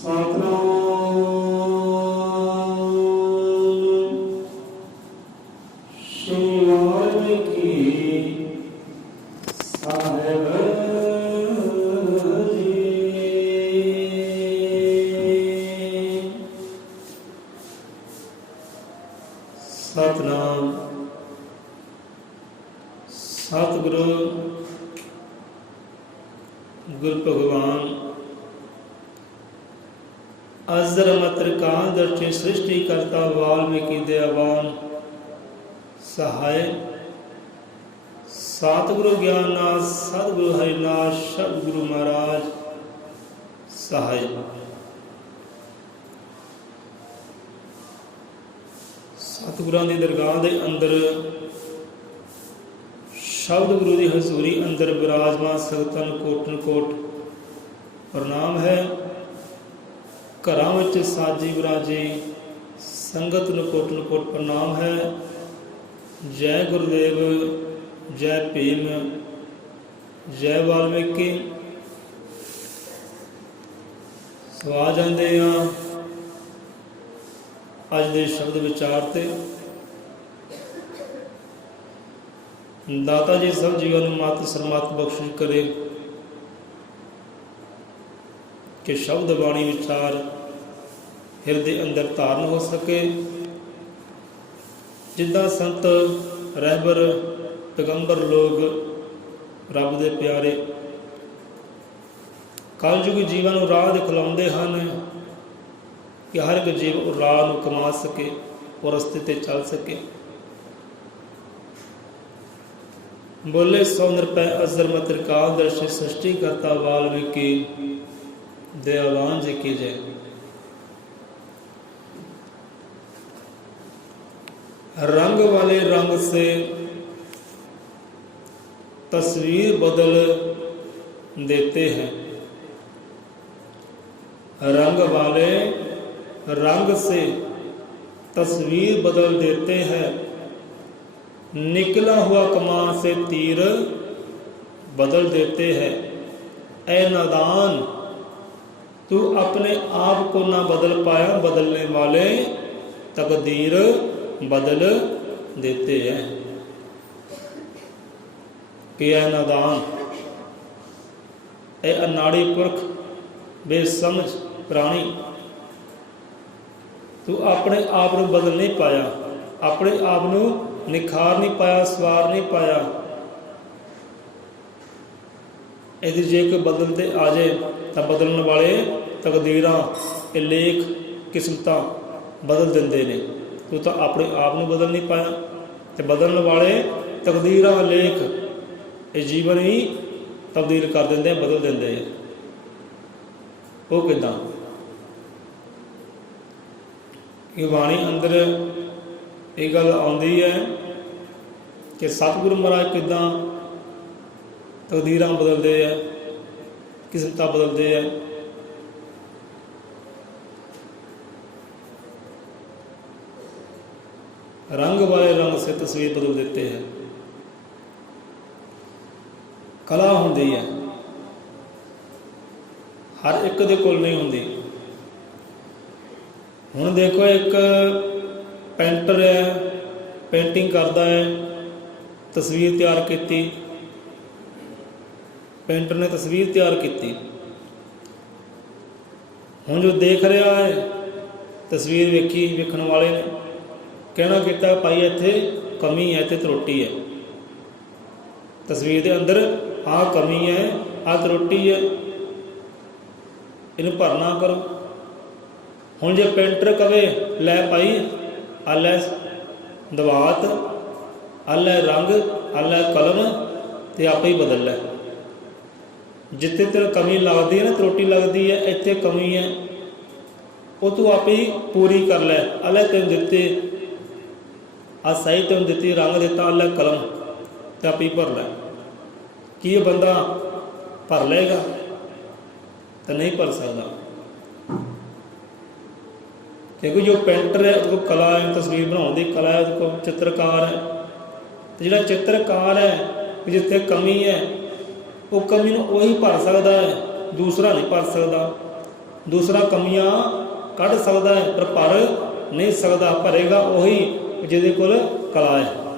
सतनाम। सतगुरु गुरु भगवान अजर मत्र कान दर्शे सृष्टि करता वाल्मीकि दयावान सहाय। सतगुरु ज्ञाननाथ सतगुरु हरिनाथ सतगुरु महाराज सहाय। सतगुरां दी दरगाह दे अंदर शब्द गुरु की हजूरी अंदर विराजमान संगतां कोटन कोट प्रणाम है। घरां विच साजी विराजी संगत नूं कोटन कोट प्रणाम है। जय गुरुदेव, जय भीम, जय वाल्मीकि। सो आ जाते हैं अज दे शब्द विचार ते। दाता जी सब जीवन मत सरमत बख्शिश करे कि शब्द बाणी विचार हिरदे अंदर धारण हो सके। जिदा संत रहबर पैगंबर लोग रब दे प्यारे कलयुग जीवन राह दिखलाउंदे हन कि हर एक जीव राह नूं कमा सके और रस्ते ते चल सके। बोले सौ निरपै अजर मत काल दर्शे सृष्टि करता वाल्मीकि दयावान जी की जय। रंग वाले रंग से तस्वीर बदल देते हैं। रंग वाले रंग से तस्वीर बदल देते हैं। निकला हुआ कमान से तीर बदल देते हैं। ऐ नादान तू अपने आप को ना बदल पाया, बदलने वाले तकदीर बदल देते हैं। कि ऐ नादान, ऐ अनाड़ी पुरख बेसमझ प्राणी, तू अपने आप को बदल नहीं पाया, अपने आप को निखार नहीं पाया, सवार नहीं पाया। यदि जे कोई बदलते आ जाए तो बदलने वाले तकदीरां लेख किस्मतां बदल देंदे ने। तू तो अपने आप को बदल नहीं पाया तो बदलने वाले तकदीरां लेख ये जीवन ही तब्दील कर देंदे, बदल देंदे। वो किदां कि बाणी अंदर ये गल आउंदी है कि सतगुरु महाराज किदां तकदीरां बदलते हैं, किस्मतां बदलते हैं। रंग वाले रंग से तस्वीर बदल देते हैं। कला होंदी है, हर एक दे कोल नहीं होंदी। हुण देखो एक पेंटर है, पेंटिंग करता है, तस्वीर तैयार की, पेंटर ने तस्वीर तैयार की। हुण जो देख रहा है तस्वीर वेखी, वेखण वाले ने कहना किया भाई इत्थे कमी है, इत्थे त्रुटि है, तस्वीर के अंदर आ कमी है, आ त्रुटि है, इनू भरना करो। हुण जे पेंटर कवे लै भाई आ लै दवात, आ लै रंग, आ लै कलम, तो आप ही बदल लै। जिथे तेरे कमी लगती है ना, त्रुटि लगती है, इत्थे कमी है, वो तू आप ही पूरी कर लै। आ लै तेन दिते, आ सही तेन दिती, रंग दिता, आ लै कलम, तो आप ही भर लै। कि ये बंदा भर लेगा? तो नहीं भर सकता, क्योंकि जो पेंटर है उसको कला है, तस्वीर बनाने की कला है, उसको चित्रकार है। तो जो चित्रकार है जिथे कमी है वो कमी को वही भर सकता है, दूसरा नहीं भर सकता। दूसरा कमियां कढ़ सकता है पर भर नहीं सकता। भरेगा वही जिहदे कोल कला है।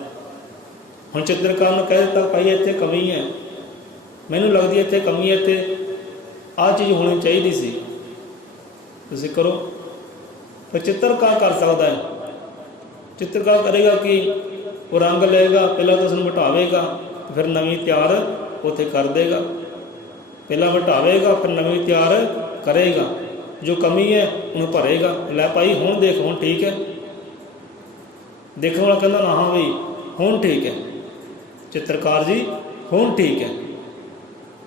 हुण चित्रकार ने कह दिता भाई इत्थे कमी है, मैनूं लगदी इत्थे कमी है, इत्थे आ चीज़ होनी चाहिए सी, तुसीं करो। फिर चित्रकार कर सकता है। चित्रकार करेगा कि वो रंग लेगा, पहला तो उसनूं मिटावेगा, फिर नवीं तैयार उत्थे कर देगा। पहला मिटावेगा फिर नवीं तैयार करेगा, जो कमी है उन्हें भरेगा। लै भाई हुण देख, हुण ठीक है। देखने वाला कहता ना हाँ भाई हुण ठीक है, चित्रकार जी हुण ठीक है,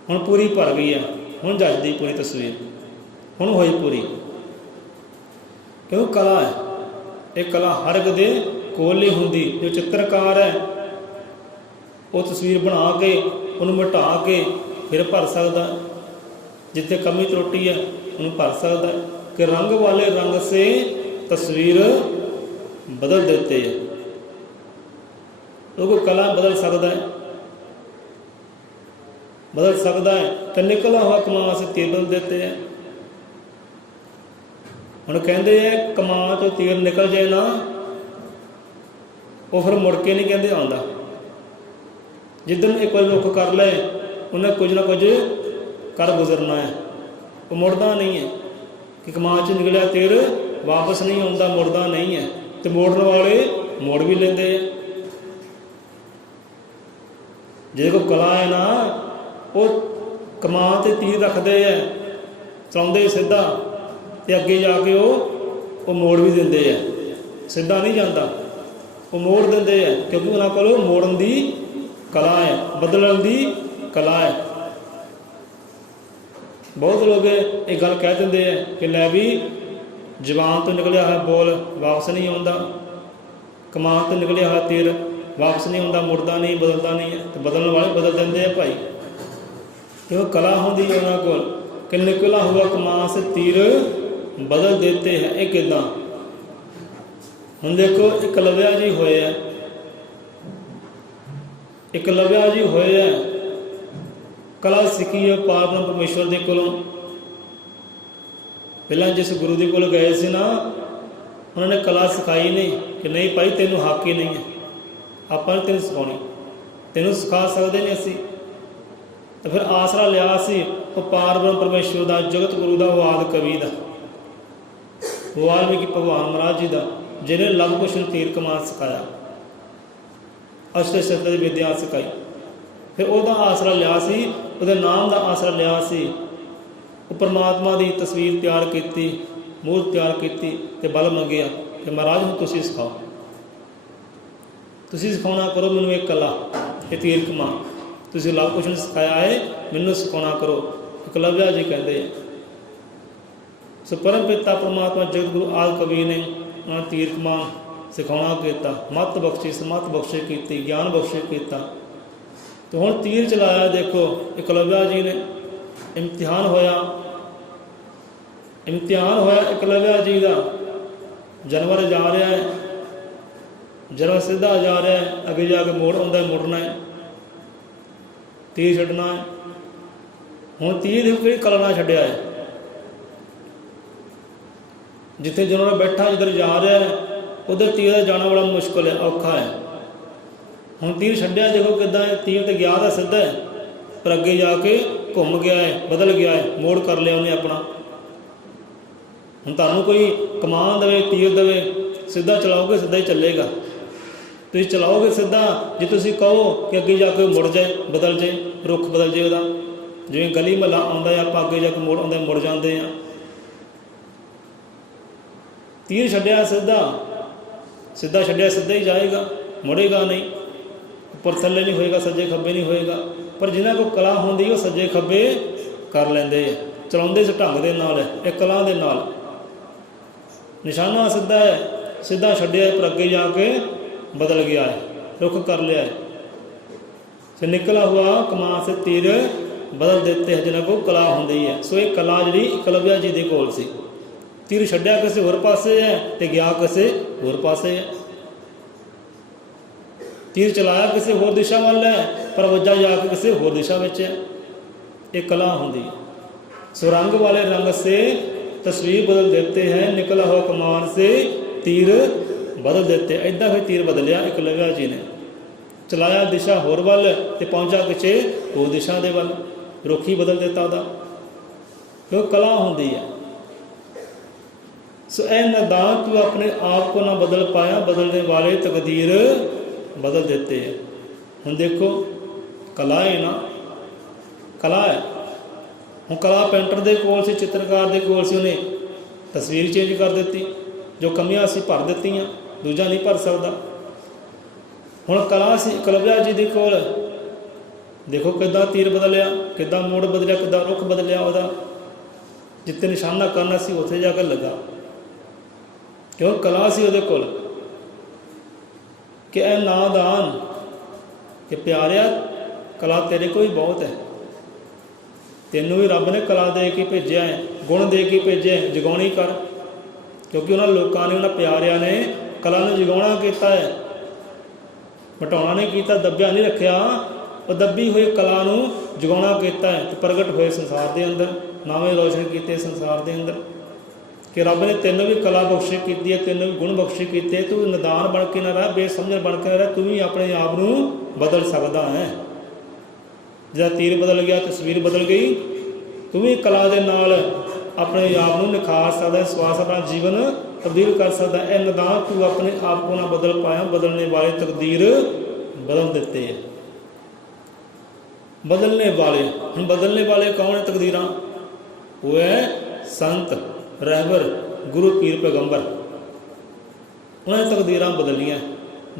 हुण पूरी भर गई है, हुण जचदी पूरी तस्वीर, हुण होई पूरी। क्यों कला है, ये कला हर एक दे कोल नहीं हुंदी। जो चित्रकार है वो तस्वीर बना के उन्हें मिटा के फिर भर सकता, जिथे कमी त्रुटि है उन्हें भर सकता है। कि रंग वाले रंग से तस्वीर बदल देते हैं। तो कोई कला बदल सकता है, बदल सकता है। तो निकला हुआ कमा से तीर बदल देते हैं। हुण कहते हैं कमा तो तीर निकल जाए ना, वो फिर मुड़ के नहीं कहते आंदा। जिदन एक बार रुख कर ले उन्हें कुछ ना कुछ कर गुजरना है, वो मुड़दा नहीं है। कि कमा च निकलिया तीर वापस नहीं आता, मुड़दा नहीं है। तो मोड़न वाले मोड़ भी लेंदे है। जे कोई कला है ना, वो कमा ते तीर रखते हैं, चलाते सीधा, तो अगे जाके वो मोड़ भी देंदे है। सीधा नहीं जाता, वो मोड़ देंदे है, क्योंकि उन्होंने को मोड़न की कला है, बदलण की कला है। बहुत लोग एक गल कह देंगे कि लै भी जबान तो निकलिया है बोल वापस नहीं आता, कमान तो निकलिया है तीर वापस नहीं आता, मुड़दा नहीं, बदलता नहीं है। तो बदलने वाले बदल देंगे है भाई, क्यों कला होंगी उन्होंने को कि निकला हुआ कमान से तीर बदल देते हैं। ये किदा हुण देखो एकलव्या जी होए है, एकलव्या जी होए है, कला सीखी है पारब्रह्म परमेश्वर के कोलों। पहला जिस गुरु के कोल गए सी ना, उन्होंने कला सिखाई नहीं कि नहीं भाई तेनों हक ही नहीं है, आपां तेन सिखाउणी, तेनों सिखा सकते नहीं असी। तो फिर आसरा लिया सी वो पारब्रह्म परमेश्वर का, जगत गुरु का, वाद कवि का, वाल्मीकि भगवान महाराज जी का, जिन्हें लव कुश तीर कमान सिखाया, अष्ट शस्त्र की विद्या सिखाई। फिर वह आसरा लिया सी, उसदे नाम का आसरा लिया सी। वो परमात्मा की तस्वीर तैयार की, मूर्त तैयार की, तो बल मंगिया कि महाराज हूँ तुसीं सिखाओ, तुसीं सिखाना करो मैनूं एक कला, ये तीर कमान तुसीं लव कुश ने सिखाया है, मैनूं सिखाना करो। एकलव्या जी कहते हैं। सो परम पिता परमात्मा जगत गुरु आदि कवि ने उन्होंने तीर कमान सिखाना किया, मत बख्शी, समत बख्शे की, ज्ञान बख्शे किया। तो हुण तीर चलाया, देखो एकलव्या जी ने इम्तिहान होया, इम्तिहान होया एकलव्या जी का। जानवर जा रहा है, जानवर सीधा जा रहा है, अगे जाके मोड़ आंदा है, मुड़ना है, तीर छड्डना है। हुण तीर देखो कि कलना छड्डिया है, जिथे जानवर बैठा जिधर जा रहा है उधर तीर जाना बड़ा मुश्किल है, औखा है। हुण तीर छड्डिया, देखो किदा तीर तो गया तो सीधा है, पर अगे जाके घूम गया है, बदल गया है, मोड़ कर लिया उन्हें अपना। हुण तुहानूं कोई कमान देवे, तीर देवे, सीधा चलाओगे सीधा ही चलेगा। तुसीं चलाओगे सीधा, जे तुसीं कहो कि अगे जाके मुड़ जाए, बदल जाए, रुख बदल जाए उहदा, जिवें गली महला आउंदा है, आपां अगे जाके मोड़ आउंदे मुड़ जांदे हैं। तीर छड्डिया सीधा, सीधा छड्डिया सीधा ही जाएगा, मुड़ेगा नहीं, उपर थल्ले नहीं होएगा, सज्जे खब्बे नहीं होएगा। पर जिन्हां कोल कला होंदी वो सज्जे खब्बे कर लैंदे है, चलाउंदे इस ढंग दे नाल है, इह कला दे नाल। निशाना सीधा है, सीधा छड्डिया पर अगे जाके बदल गया है, रुख कर लिया है। तो निकला हुआ कमान से तीर बदल देते हैं जिन्हां कोल कला होंदी है। सो ये कला जिहड़ी एकलव्या जी दे कोल सी। तीर छड्डिया किसी होर पासे है तो गया किसी होर पासे है, तीर चलाया किसी होर दिशा वाल है, पर वज्जा जाके किसी होर दिशा में है। ये कला होंदी। सो रंग वाले रंग से तस्वीर बदल देते हैं, निकला हो कमान से तीर बदल देते। ऐदा फिर तीर बदलिया एकलव्या जी ने, चलाया दिशा होर वल ते पहुंचा किसे हो दिशा दे वल, रुख ही बदल देता ਉਹਦਾ, क्यों कला होंदी है। सो ऐ नादान तू अपने आप को ना बदल पाया, बदलने वाले तकदीर बदल देते हैं। हम देखो कला है ना, कला है। हम कला पेंटर के कोल से, चित्रकार के कोल से, उन्हें तस्वीर चेंज कर दी, जो कमियां असी भर दित्तियां, दूजा नहीं भर सकता। हुण कला सी एकलव्या जी के कोल, देखो किदां तीर बदलिया, किदां मोड़ बदलिया, किदां रुख बदलिया, वह जिते निशाना करना सी उत्थे जाकर लगा, क्यों कला सी उहदे कोल। कि ऐ नादान कि प्यारिया कला तेरे को ही बहुत है, तेनों भी रब ने कला दे के भेजा है, गुण दे के भेजे है, जगाउणी कर। क्योंकि उन्होंने लोगों ने, उन्होंने प्यारिया ने कला ने जगाउणा किया है, घटाउणा नहीं किया, दबिया नहीं रखिया, और दबी हुई कला नूं जगाउणा किया है, तो प्रगट हुए संसार के अंदर, नावे रोशन किए संसार के अंदर। कि रब ने तेनों भी कला बख्शी की है, तेनों भी गुण बख्शी किए, तू निदान बन के ना रह, बेसमझ बन के ना रह, तू भी अपने आप नूं बदल सकता है। जब तीर बदल गया, तस्वीर बदल गई, तू भी कला के नाल अपने आप नूं निखार सकता है, स्वास अपना जीवन तब्दील कर सकता है। निदान तू अपने आप को ना बदल पाया, बदलने वाले तकदीर बदल देते हैं। बदलने वाले, हम बदलने वाले कौन है तकदीर? वो है संत, रहबर, गुरु, पीर, पैगंबर। उन्हें तकदीर बदलियां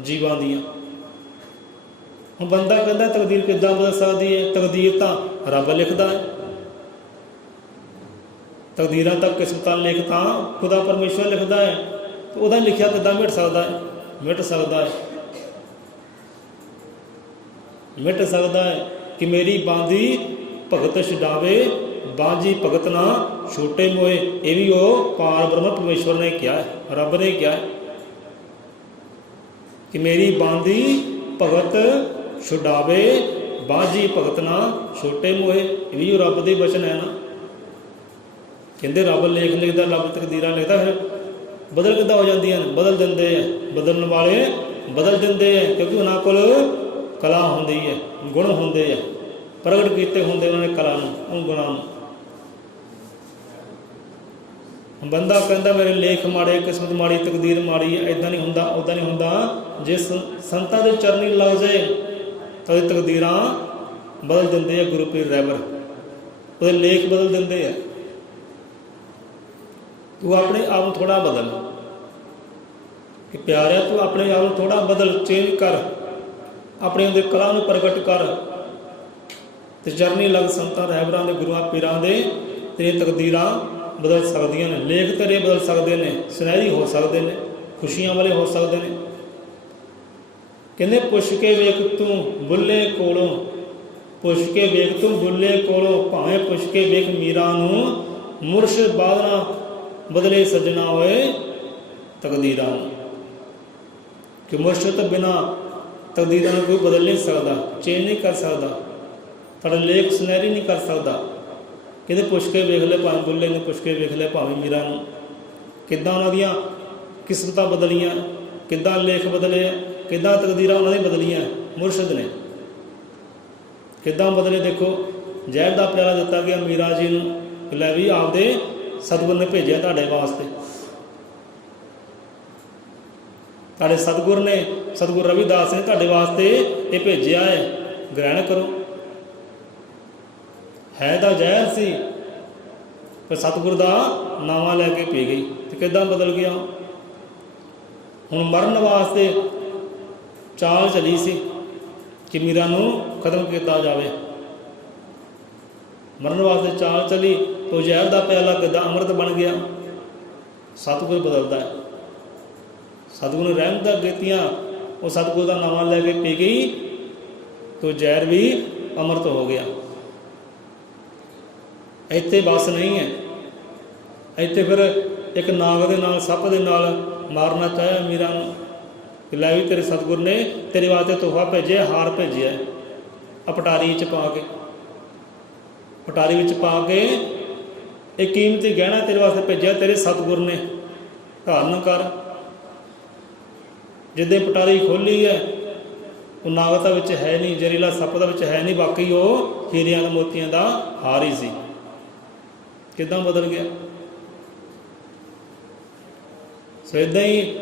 जीवां दियां। हम बंदा कहता तकदीर किद्दां बदल सकती है? तकदीर तो रब लिखता है, तकदीर तक किस्मत लिख तो खुदा परमेश्वर लिखता है, तो वह लिखिया किद्दां मिट सकता है? मिट सकता है, मिट सकता है। कि मेरी बांधी भगत छडावे, बांझी भगत ना छोटे मोए, ये भी वो पार ब्रह्म परमेश्वर ने कहा है, रब ने कहा है कि मेरी बांधी भगत छुड़ावे, बांझी भगत ना छोटे मोए, ये भी रब के वचन है ना। कहते रब लेख लिखता, रब तकदीर लिखता, फिर बदल किद्दां हो जांदियां ने? बदल देंदे है, बदलने वाले बदल देंदे हैं, क्योंकि उन्हां कोल कला होंदी है, गुण होंदे है, प्रगट कीते होंदे उन्होंने कला नूं, गुणां नूं। बंदा कहता मेरे लेख माड़े, किस्मत माड़ी, तकदीर माड़ी है, इदां नहीं हुंदा, उदां नहीं हुंदा। जे संतां दे चरनी लग जाए तो तकदीर बदल देंदे है गुरु पीर रहबर, वो लेख बदल देंदे है। तू अपने आप थोड़ा बदल, कि प्यारिया तू अपने आप थोड़ा बदल, चेंज कर, अपने उहदे कला नूं प्रगट कर, ते चरनी लग संतां रहबरां दे, गुरुआं पीरां दे, तेरी तकदीर बदल सकदियां ने, लेख तेरे बदल सकते हैं, सुनहरी हो सकते हैं, खुशियां वाले हो सकते हैं। कहते पुछ के वेख तू बुल्ले कोलों, पुछ के वेख तू बुल्ले कोलों, भावें पुछ के वेख मीरा नूं, मुर्शद बादना बदले सजना होए तकदीरां। कि मुर्शद तो बिना तकदीरां नूं कोई बदल नहीं सकता, चेंज नहीं कर सकता, थोड़ा लेख सुनहरी नहीं कर सकता। कहते पुछ के वेख ले, भावें बुल्ले ने पुछ के वेख ले, भावें मीरा नूं, किद्दां उन्हां दियां किस्मतां बदलियां, किद्दां लेख बदले, किद्दां तकदीरां उन्हां दी बदलियां मुर्शद ने, किद्दां बदले। देखो जहर दा प्याला दिता गया मीरा जी नूं, लै भी आपदे सतगुर ने भेजिया तुहाडे वास्ते, तुहाडे सतगुर ने, सतगुर रविदास ने तुहाडे वास्ते ये भेजिया है, ग्रहण करो। है तो जहर सी, पर सतगुर का नावा लैके पी गई, तो किद्दां बदल गया। हुण मरण वास्ते चाल चली सी कि मीरा नूं खत्म किया जाए, मरण वास्ते चाल चली, तो जहर का प्याला किद्दां अमृत बन गया। सतगुर बदलता है, सतगुर ने रहमतां कीतियां, वो सतगुर का नावा लैके पी गई, तो जहर भी अमृत हो गया। इत्थे बस नहीं है, इत्थे फिर एक नाग दे नाल, सप दे नाल मारना चाहे मीरा नूं, कि लै भी तेरे सतगुर ने तेरे वास्ते तोहफा भेजे, हार भेजिया पटारी च पा के, पटारी विच पा के ਇਹ ਕੀਮਤੀ ਗਹਿਣਾ ਤੇਰੇ ਵਾਸਤੇ ਭੇਜਿਆ, ਤੇਰੇ ਸਤਿਗੁਰ ਨੇ, ਧਾਰਨ ਕਰ। ਜਿੱਦਾਂ ਪਟਾਰੀ ਖੋਲ੍ਹੀ ਹੈ, ਉਹ ਨਾਗਤਾ ਵਿੱਚ ਹੈ ਨਹੀਂ, ਜ਼ਹਿਰੀਲਾ ਸੱਪ ਦਾ ਵਿੱਚ ਹੈ ਨਹੀਂ, ਬਾਕੀ ਉਹ ਹੀਰਿਆਂ ਦੇ ਮੋਤੀਆਂ ਦਾ ਹਾਰ ਹੀ ਸੀ। ਕਿੱਦਾਂ ਬਦਲ ਗਿਆ। ਸੋ ਇੱਦਾਂ ਹੀ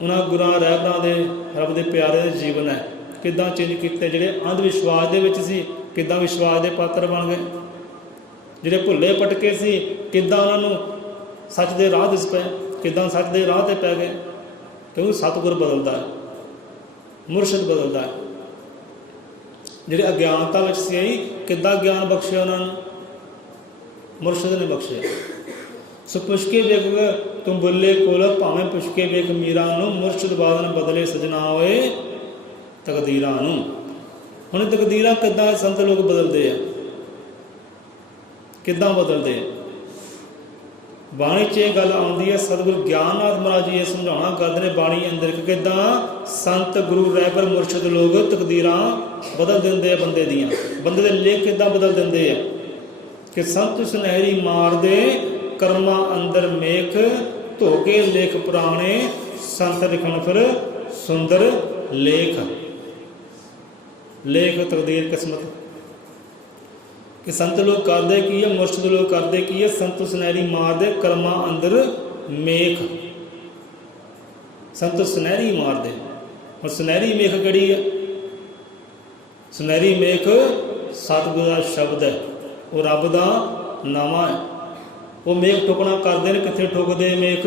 ਉਹਨਾਂ ਗੁਰਾਂ ਰਹਿਬਰਾਂ ਦੇ, ਰੱਬ ਦੇ ਪਿਆਰੇ ਦੇ ਜੀਵਨ ਹੈ, ਕਿੱਦਾਂ ਚੇਂਜ ਕੀਤੇ। ਜਿਹੜੇ ਅੰਧ ਵਿਸ਼ਵਾਸ ਦੇ ਵਿੱਚ ਸੀ, ਕਿੱਦਾਂ ਵਿਸ਼ਵਾਸ ਦੇ ਪਾਤਰ ਬਣ ਗਏ। ਜਿਹੜੇ ਭੁੱਲੇ ਭਟਕੇ ਸੀ, ਕਿੱਦਾਂ ਉਹਨਾਂ ਨੂੰ ਸੱਚ ਦੇ ਰਾਹ ਦਿਸ ਪਏ, ਕਿੱਦਾਂ ਸੱਚ ਦੇ ਰਾਹ 'ਤੇ ਪੈ ਗਏ। ਕਿਉਂਕਿ ਸਤਿਗੁਰ ਬਦਲਦਾ ਹੈ, ਮੁਰਸ਼ਿਦ ਬਦਲਦਾ ਹੈ। ਜਿਹੜੇ ਅਗਿਆਨਤਾ ਵਿੱਚ ਸੀ, ਕਿੱਦਾਂ ਗਿਆਨ ਬਖਸ਼ਿਆ ਉਹਨਾਂ ਨੂੰ, ਮੁਰਸ਼ਿਦ ਨੇ ਬਖਸ਼ਿਆ। ਸੋ ਪੁੱਛ ਕੇ ਵੇਖ ਤੂੰ ਬੁੱਲੇ ਕੋਲ, ਭਾਵੇਂ ਪੁੱਛ ਕੇ ਵੇਖ ਮੀਰਾਂ ਨੂੰ, ਮੁਰਸ਼ਿਦ ਬਾਦਨ ਬਦਲੇ ਸਜਣਾ ਹੋਏ ਤਕਦੀਰਾਂ ਨੂੰ। ਹੁਣ ਤਕਦੀਰਾਂ ਕਿੱਦਾਂ ਸੰਤ ਲੋਕ ਬਦਲਦੇ ਆ, ਕਿੱਦਾਂ ਬਦਲਦੇ ਆ। ਬਾਣੀ 'ਚ ਇਹ ਗੱਲ ਆਉਂਦੀ ਹੈ, ਸਤਿਗੁਰੂ ਗਿਆਨਨਾਥ ਮਹਾਰਾਜ ਜੀ ਇਹ ਸਮਝਾਉਣਾ ਕਰਦੇ ਨੇ ਬਾਣੀ ਅੰਦਰ ਕਿ ਕਿੱਦਾਂ ਸੰਤ ਗੁਰੂ ਰਹਿਬਰ ਮੁਰਸ਼ਿਦ ਲੋਕ ਤਕਦੀਰਾਂ ਬਦਲ ਦਿੰਦੇ ਆ ਬੰਦੇ ਦੀਆਂ, ਬੰਦੇ ਦੇ ਲੇਖ ਕਿੱਦਾਂ ਬਦਲ ਦਿੰਦੇ ਆ। ਕਿ ਸੰਤ ਸੁਨਹਿਰੀ ਮਾਰਦੇ ਕਰਮਾਂ ਅੰਦਰ ਮੇਖ, ਧੋ ਕੇ ਲੇਖ ਪੁਰਾਣੇ ਸੰਤ ਲਿਖਣ ਫਿਰ ਸੁੰਦਰ ਲੇਖ। ਲੇਖ ਤਕਦੀਰ ਕਿਸਮਤ। ਕਿ ਸੰਤ ਲੋਕ ਕਰਦੇ ਕੀ ਹੈ, ਮੁਰਸ਼ਿਦ ਲੋਕ ਕਰਦੇ ਕੀ ਹੈ, ਸੰਤ ਸੁਨਹਿਰੀ ਮਾਰਦੇ ਕਰਮਾਂ ਅੰਦਰ ਮੇਖ। ਸੰਤ ਸੁਨਹਿਰੀ ਮਾਰਦੇ। ਹੁਣ ਸੁਨਹਿਰੀ ਮੇਖ ਕਿਹੜੀ ਹੈ। ਸੁਨਹਿਰੀ ਮੇਖ ਸਤਿਗੁਰੂ ਦਾ ਸ਼ਬਦ ਹੈ, ਉਹ ਰੱਬ ਦਾ ਨਾਮਾ ਹੈ। ਉਹ ਮੇਖ ਠੋਕਣਾ ਕਰਦੇ ਨੇ, ਕਿੱਥੇ ਠੋਕਦੇ ਮੇਖ,